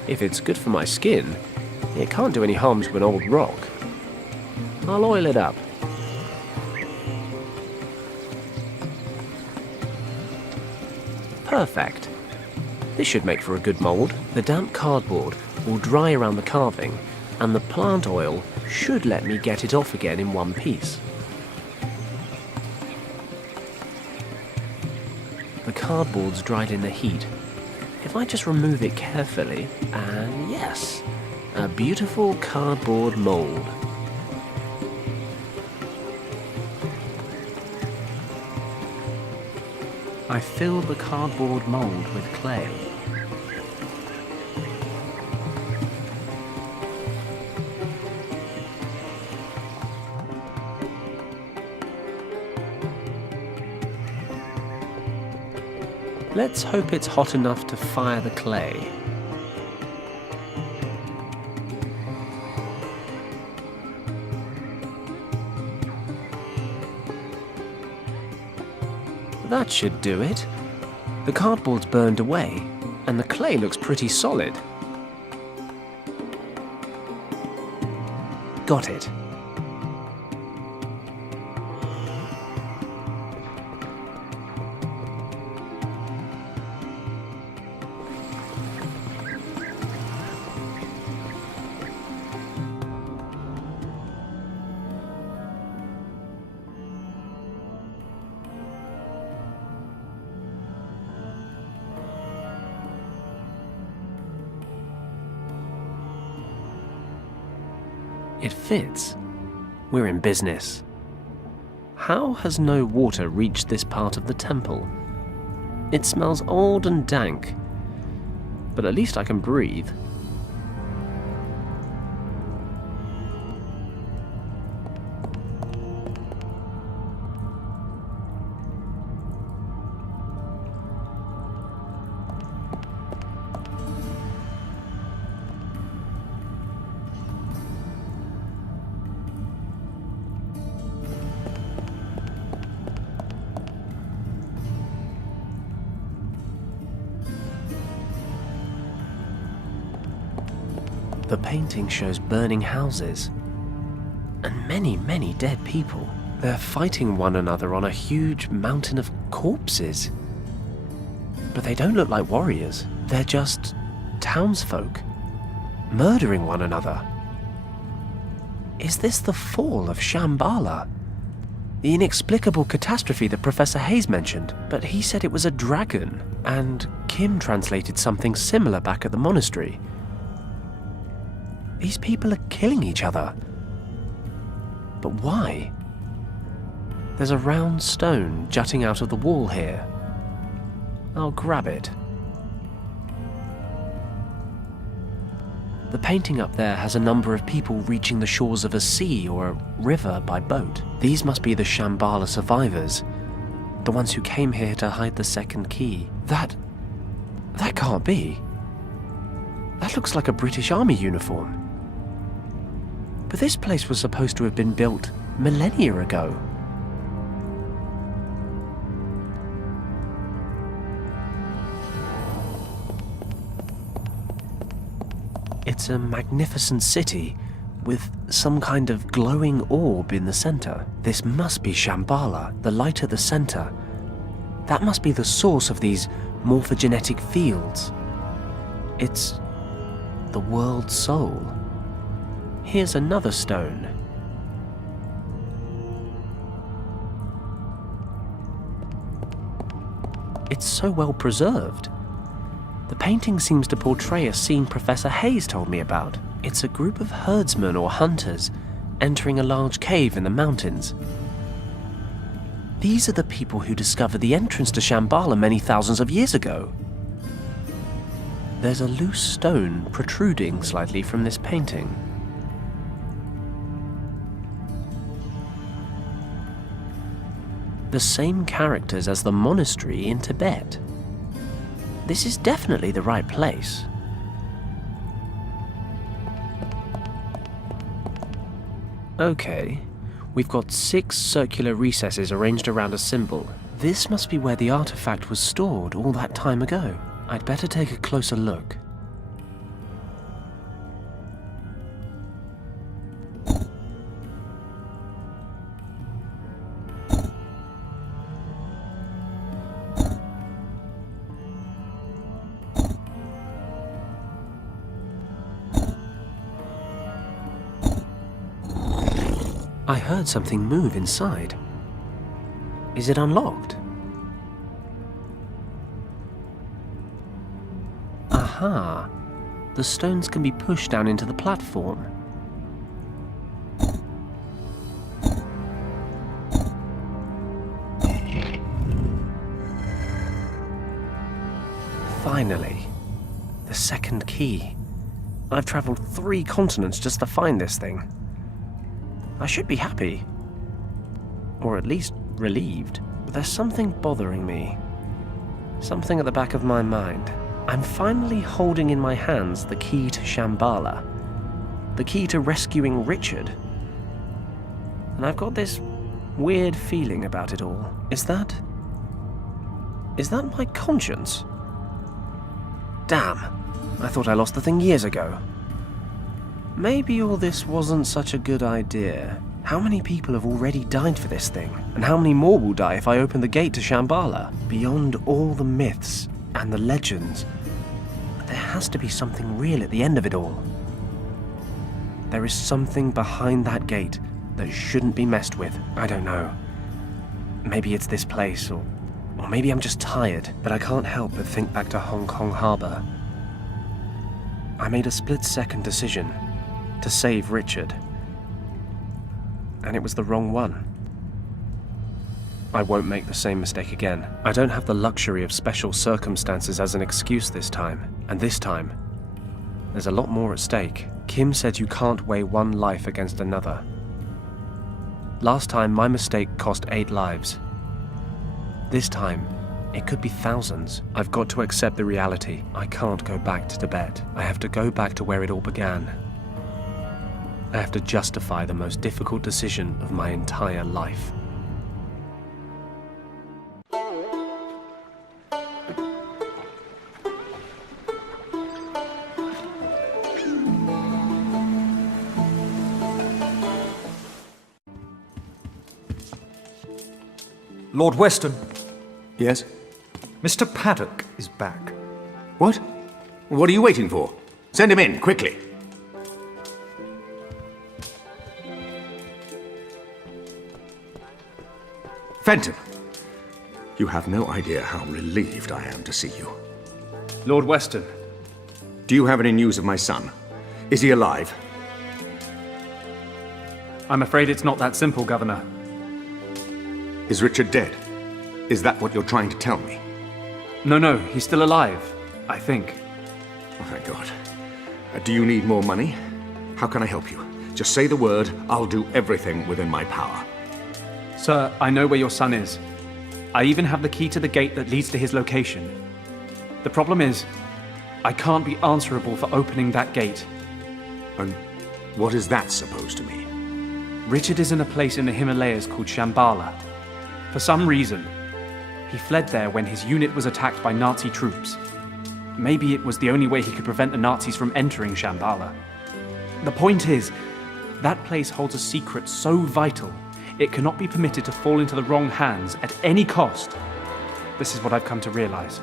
If it's good for my skin, it can't do any harm to an old rock. I'll oil it up. Perfect. This should make for a good mold. The damp cardboard will dry around the carving, and the plant oil should let me get it off again in one piece. The cardboard's dried in the heat. If I just remove it carefully, and yes, a beautiful cardboard mold. I fill the cardboard mold with clay. Let's hope it's hot enough to fire the clay. That should do it. The cardboard's burned away, and the clay looks pretty solid. Got it. It fits. We're in business. How has no water reached this part of the temple? It smells old and dank, but at least I can breathe. The painting shows burning houses and many, many dead people. They're fighting one another on a huge mountain of corpses. But they don't look like warriors. They're just townsfolk, murdering one another. Is this the fall of Shambhala? The inexplicable catastrophe that Professor Hayes mentioned, but he said it was a dragon, and Kim translated something similar back at the monastery. These people are killing each other. But why? There's a round stone jutting out of the wall here. I'll grab it. The painting up there has a number of people reaching the shores of a sea or a river by boat. These must be the Shambhala survivors, the ones who came here to hide the second key. That can't be. That looks like a British Army uniform. But this place was supposed to have been built millennia ago. It's a magnificent city with some kind of glowing orb in the center. This must be Shambhala, the light at the center. That must be the source of these morphogenetic fields. It's the world's soul. Here's another stone. It's so well preserved. The painting seems to portray a scene Professor Hayes told me about. It's a group of herdsmen or hunters entering a large cave in the mountains. These are the people who discovered the entrance to Shambhala many thousands of years ago. There's a loose stone protruding slightly from this painting. The same characters as the monastery in Tibet. This is definitely the right place. Okay, we've got 6 circular recesses arranged around a symbol. This must be where the artifact was stored all that time ago. I'd better take a closer look. I heard something move inside. Is it unlocked? Aha! The stones can be pushed down into the platform. Finally, the second key. I've traveled 3 continents just to find this thing. I should be happy. Or at least relieved. But there's something bothering me. Something at the back of my mind. I'm finally holding in my hands the key to Shambhala. The key to rescuing Richard. And I've got this weird feeling about it all. Is that Is that my conscience? Damn, I thought I lost the thing years ago. Maybe all this wasn't such a good idea. How many people have already died for this thing? And how many more will die if I open the gate to Shambhala? Beyond all the myths and the legends, there has to be something real at the end of it all. There is something behind that gate that shouldn't be messed with. I don't know. Maybe it's this place, or maybe I'm just tired, but I can't help but think back to Hong Kong Harbour. I made a split-second decision to save Richard, and it was the wrong one. I won't make the same mistake again. I don't have the luxury of special circumstances as an excuse this time, and this time, there's a lot more at stake. Kim said you can't weigh one life against another. Last time, my mistake cost 8 lives. This time, it could be thousands. I've got to accept the reality. I can't go back to Tibet. I have to go back to where it all began. I have to justify the most difficult decision of my entire life. Lord Weston, Yes? Mr. Paddock is back. What? What are you waiting for? Send him in, quickly. Fenton, you have no idea how relieved I am to see you. Lord Weston, Do you have any news of my son? Is he alive? I'm afraid it's not that simple, Governor. Is Richard dead? Is that what you're trying to tell me? No, he's still alive, I think. Oh, thank God. Do you need more money? How can I help you? Just say the word, I'll do everything within my power. Sir, I know where your son is. I even have the key to the gate that leads to his location. The problem is, I can't be answerable for opening that gate. And what is that supposed to mean? Richard is in a place in the Himalayas called Shambhala. For some reason, he fled there when his unit was attacked by Nazi troops. Maybe it was the only way he could prevent the Nazis from entering Shambhala. The point is, that place holds a secret so vital, it cannot be permitted to fall into the wrong hands at any cost. This is what I've come to realize.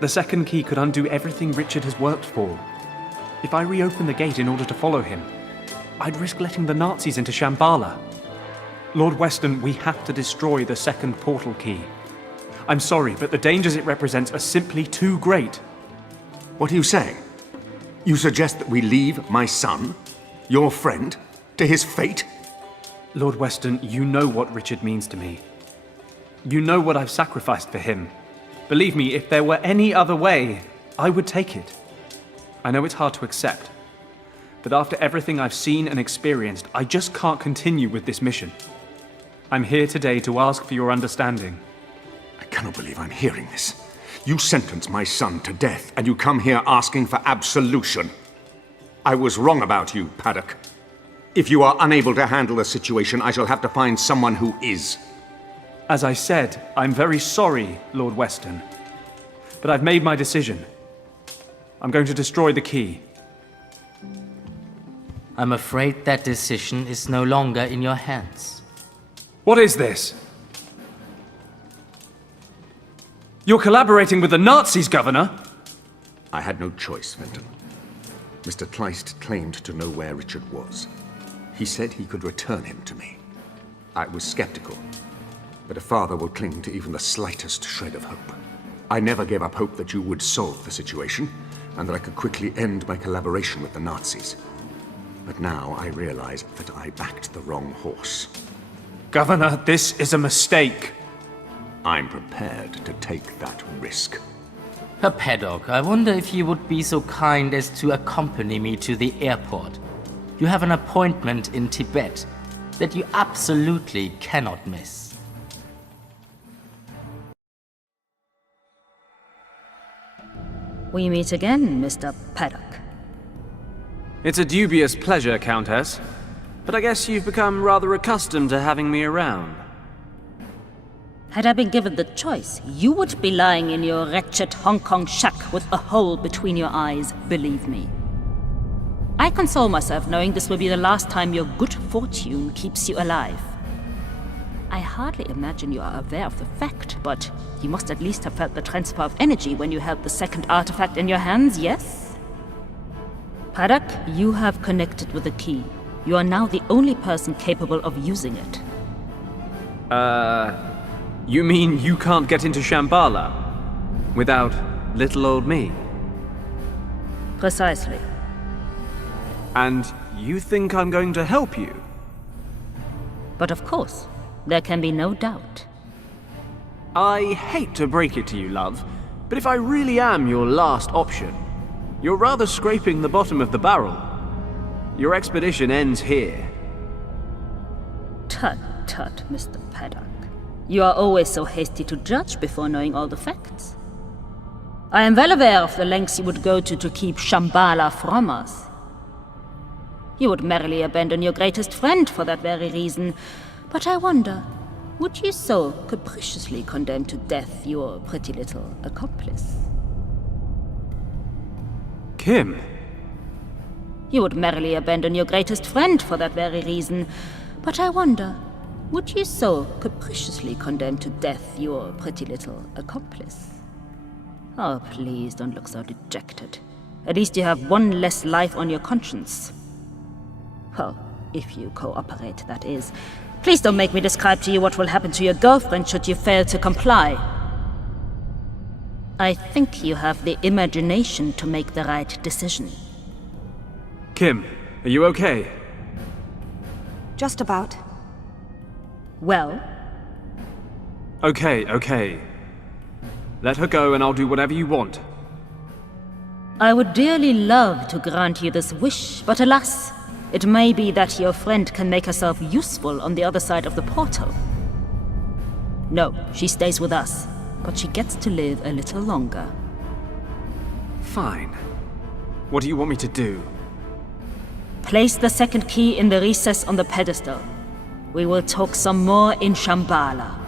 The second key could undo everything Richard has worked for. If I reopen the gate in order to follow him, I'd risk letting the Nazis into Shambhala. Lord Weston, we have to destroy the second portal key. I'm sorry, but the dangers it represents are simply too great. What are you saying? You suggest that we leave my son, your friend, to his fate? Lord Weston, you know what Richard means to me. You know what I've sacrificed for him. Believe me, if there were any other way, I would take it. I know it's hard to accept, but after everything I've seen and experienced, I just can't continue with this mission. I'm here today to ask for your understanding. I cannot believe I'm hearing this. You sentence my son to death, and you come here asking for absolution. I was wrong about you, Paddock. If you are unable to handle the situation, I shall have to find someone who is. As I said, I'm very sorry, Lord Weston. But I've made my decision. I'm going to destroy the key. I'm afraid that decision is no longer in your hands. What is this? You're collaborating with the Nazis, Governor! I had no choice, Fenton. Mr. Kleist claimed to know where Richard was. He said he could return him to me. I was skeptical, but a father will cling to even the slightest shred of hope. I never gave up hope that you would solve the situation, and that I could quickly end my collaboration with the Nazis. But now I realize that I backed the wrong horse. Governor, this is a mistake. I'm prepared to take that risk. Herr Paddock, I wonder if you would be so kind as to accompany me to the airport. You have an appointment in Tibet that you absolutely cannot miss. We meet again, Mr. Paddock. It's a dubious pleasure, Countess. But I guess you've become rather accustomed to having me around. Had I been given the choice, you would be lying in your wretched Hong Kong shack with a hole between your eyes, believe me. I console myself knowing this will be the last time your good fortune keeps you alive. I hardly imagine you are aware of the fact, but you must at least have felt the transfer of energy when you held the second artifact in your hands, yes? Paddock, you have connected with the key. You are now the only person capable of using it. You mean you can't get into Shambhala without little old me? Precisely. And you think I'm going to help you? But of course, there can be no doubt. I hate to break it to you, love, but if I really am your last option, you're rather scraping the bottom of the barrel. Your expedition ends here. Tut, tut, Mr. Paddock. You are always so hasty to judge before knowing all the facts. I am well aware of the lengths you would go to keep Shambhala from us. You would merrily abandon your greatest friend for that very reason. But I wonder, would you so capriciously condemn to death your pretty little accomplice? Kim. You would merrily abandon your greatest friend for that very reason. But I wonder, would you so capriciously condemn to death your pretty little accomplice? Oh, please don't look so dejected. At least you have one less life on your conscience. Well, if you cooperate, that is. Please don't make me describe to you what will happen to your girlfriend should you fail to comply. I think you have the imagination to make the right decision. Kim, are you okay? Just about. Well? Okay. Let her go and I'll do whatever you want. I would dearly love to grant you this wish, but alas, it may be that your friend can make herself useful on the other side of the portal. No, she stays with us, but she gets to live a little longer. Fine. What do you want me to do? Place the second key in the recess on the pedestal. We will talk some more in Shambhala.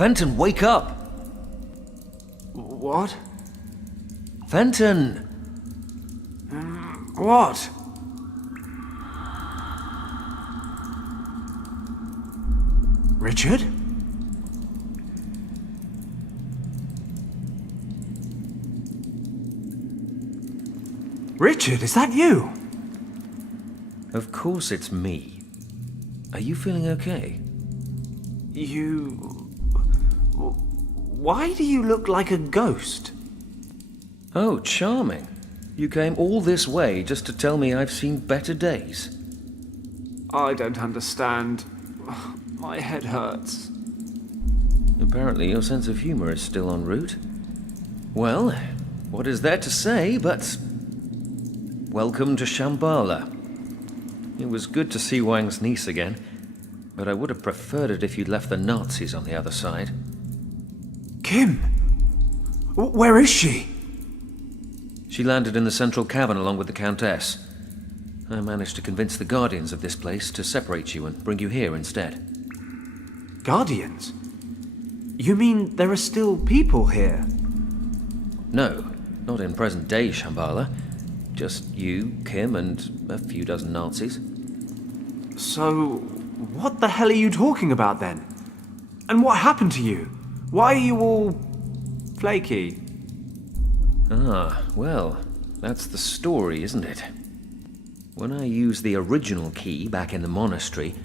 Fenton, wake up! What? Fenton! What? Richard? Richard, is that you? Of course it's me. Are you feeling okay? Why do you look like a ghost? Oh, charming. You came all this way just to tell me I've seen better days. I don't understand. My head hurts. Apparently your sense of humor is still en route. Well, what is there to say but... welcome to Shambhala. It was good to see Wang's niece again, but I would have preferred it if you'd left the Nazis on the other side. Kim! Where is she? She landed in the central cavern along with the Countess. I managed to convince the Guardians of this place to separate you and bring you here instead. Guardians? You mean there are still people here? No, not in present-day Shambhala. Just you, Kim, and a few dozen Nazis. So, what the hell are you talking about then? And what happened to you? Why are you all... flaky? Ah, well, that's the story, isn't it? When I used the original key back in the monastery,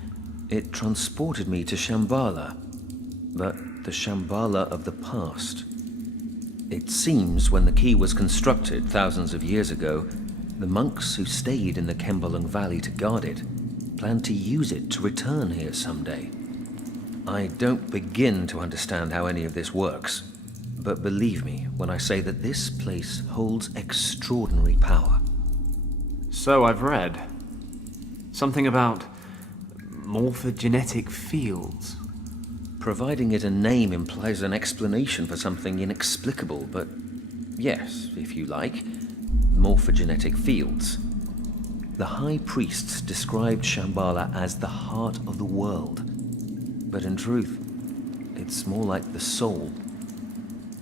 it transported me to Shambhala. But the Shambhala of the past. It seems when the key was constructed thousands of years ago, the monks who stayed in the Kembalung Valley to guard it planned to use it to return here someday. I don't begin to understand how any of this works, but believe me when I say that this place holds extraordinary power. So I've read. Something about morphogenetic fields. Providing it a name implies an explanation for something inexplicable, but yes, if you like, morphogenetic fields. The high priests described Shambhala as the heart of the world, but in truth, it's more like the soul.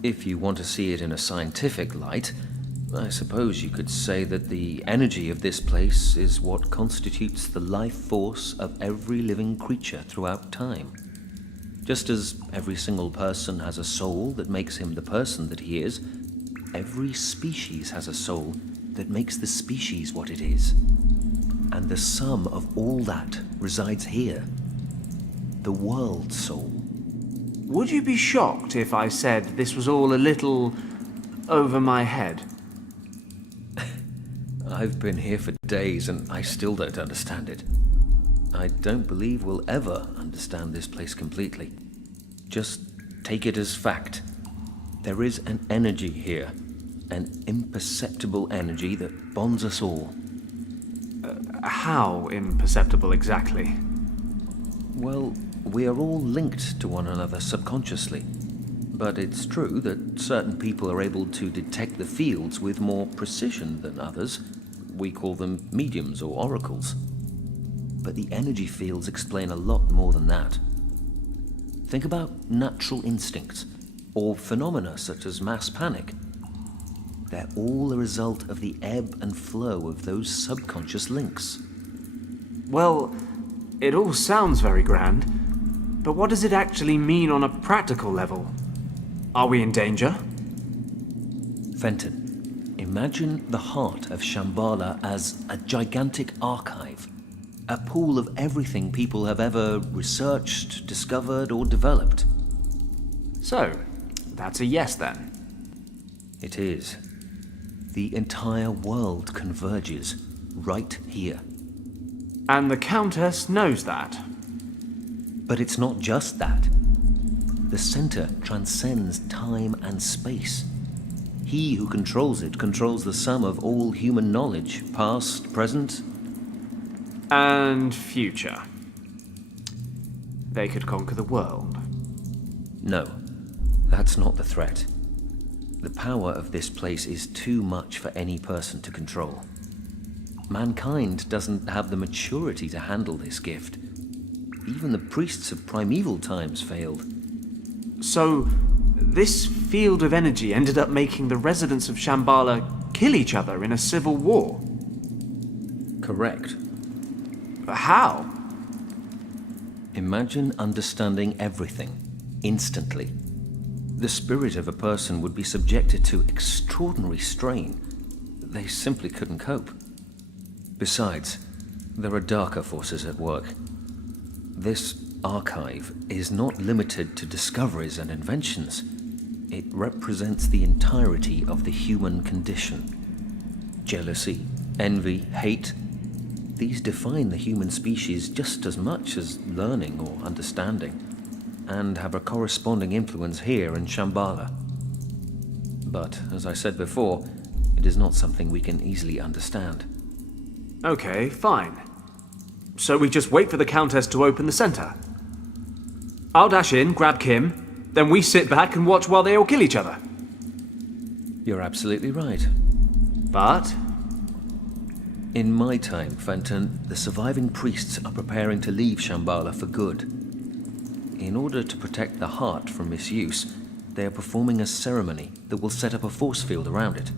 If you want to see it in a scientific light, I suppose you could say that the energy of this place is what constitutes the life force of every living creature throughout time. Just as every single person has a soul that makes him the person that he is, every species has a soul that makes the species what it is. And the sum of all that resides here. The world soul. Would you be shocked if I said this was all a little over my head? I've been here for days and I still don't understand it. I don't believe we'll ever understand this place completely. Just take it as fact. There is an energy here, an imperceptible energy that bonds us all. How imperceptible exactly? Well, we are all linked to one another subconsciously. But it's true that certain people are able to detect the fields with more precision than others. We call them mediums or oracles. But the energy fields explain a lot more than that. Think about natural instincts, or phenomena such as mass panic. They're all a result of the ebb and flow of those subconscious links. Well, it all sounds very grand, but what does it actually mean on a practical level? Are we in danger? Fenton, imagine the heart of Shambhala as a gigantic archive. A pool of everything people have ever researched, discovered, or developed. So, that's a yes then. It is. The entire world converges right here. And the Countess knows that. But it's not just that. The center transcends time and space. He who controls it controls the sum of all human knowledge, past, present, and future. They could conquer the world. No, that's not the threat. The power of this place is too much for any person to control. Mankind doesn't have the maturity to handle this gift. Even the priests of primeval times failed. So, this field of energy ended up making the residents of Shambhala kill each other in a civil war? Correct. How? Imagine understanding everything, instantly. The spirit of a person would be subjected to extraordinary strain. They simply couldn't cope. Besides, there are darker forces at work. This archive is not limited to discoveries and inventions. It represents the entirety of the human condition. Jealousy, envy, hate, these define the human species just as much as learning or understanding, and have a corresponding influence here in Shambhala. But, as I said before, it is not something we can easily understand. Okay, fine. So we just wait for the Countess to open the center. I'll dash in, grab Kim, then we sit back and watch while they all kill each other. You're absolutely right. But? In my time, Fenton, the surviving priests are preparing to leave Shambhala for good. In order to protect the heart from misuse, they are performing a ceremony that will set up a force field around it.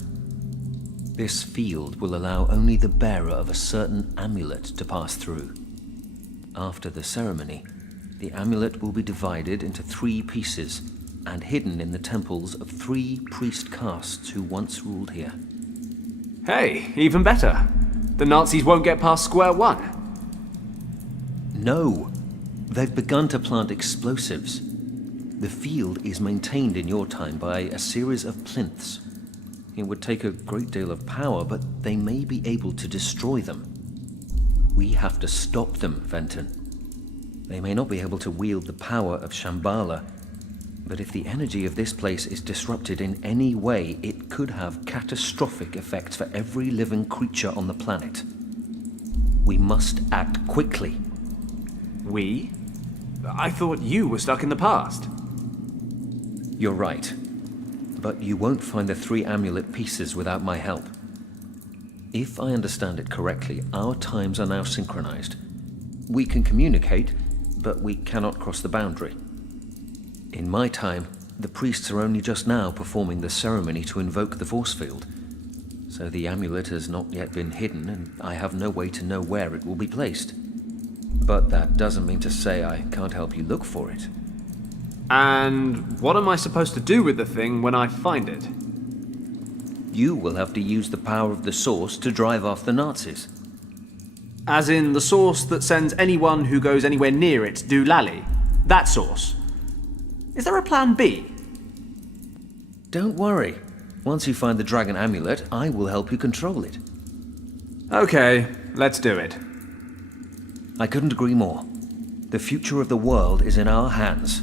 This field will allow only the bearer of a certain amulet to pass through. After the ceremony, the amulet will be divided into 3 pieces and hidden in the temples of 3 priest castes who once ruled here. Hey, even better. The Nazis won't get past square one. No! They've begun to plant explosives. The field is maintained in your time by a series of plinths. It would take a great deal of power, but they may be able to destroy them. We have to stop them, Fenton. They may not be able to wield the power of Shambhala, but if the energy of this place is disrupted in any way, it could have catastrophic effects for every living creature on the planet. We must act quickly. We? I thought you were stuck in the past. You're right. But you won't find the 3 amulet pieces without my help. If I understand it correctly, our times are now synchronized. We can communicate, but we cannot cross the boundary. In my time, the priests are only just now performing the ceremony to invoke the force field. So the amulet has not yet been hidden, and I have no way to know where it will be placed. But that doesn't mean to say I can't help you look for it. And what am I supposed to do with the thing when I find it? You will have to use the power of the source to drive off the Nazis. As in the source that sends anyone who goes anywhere near it doolally? That source? Is there a plan B? Don't worry. Once you find the dragon amulet, I will help you control it. Okay, let's do it. I couldn't agree more. The future of the world is in our hands.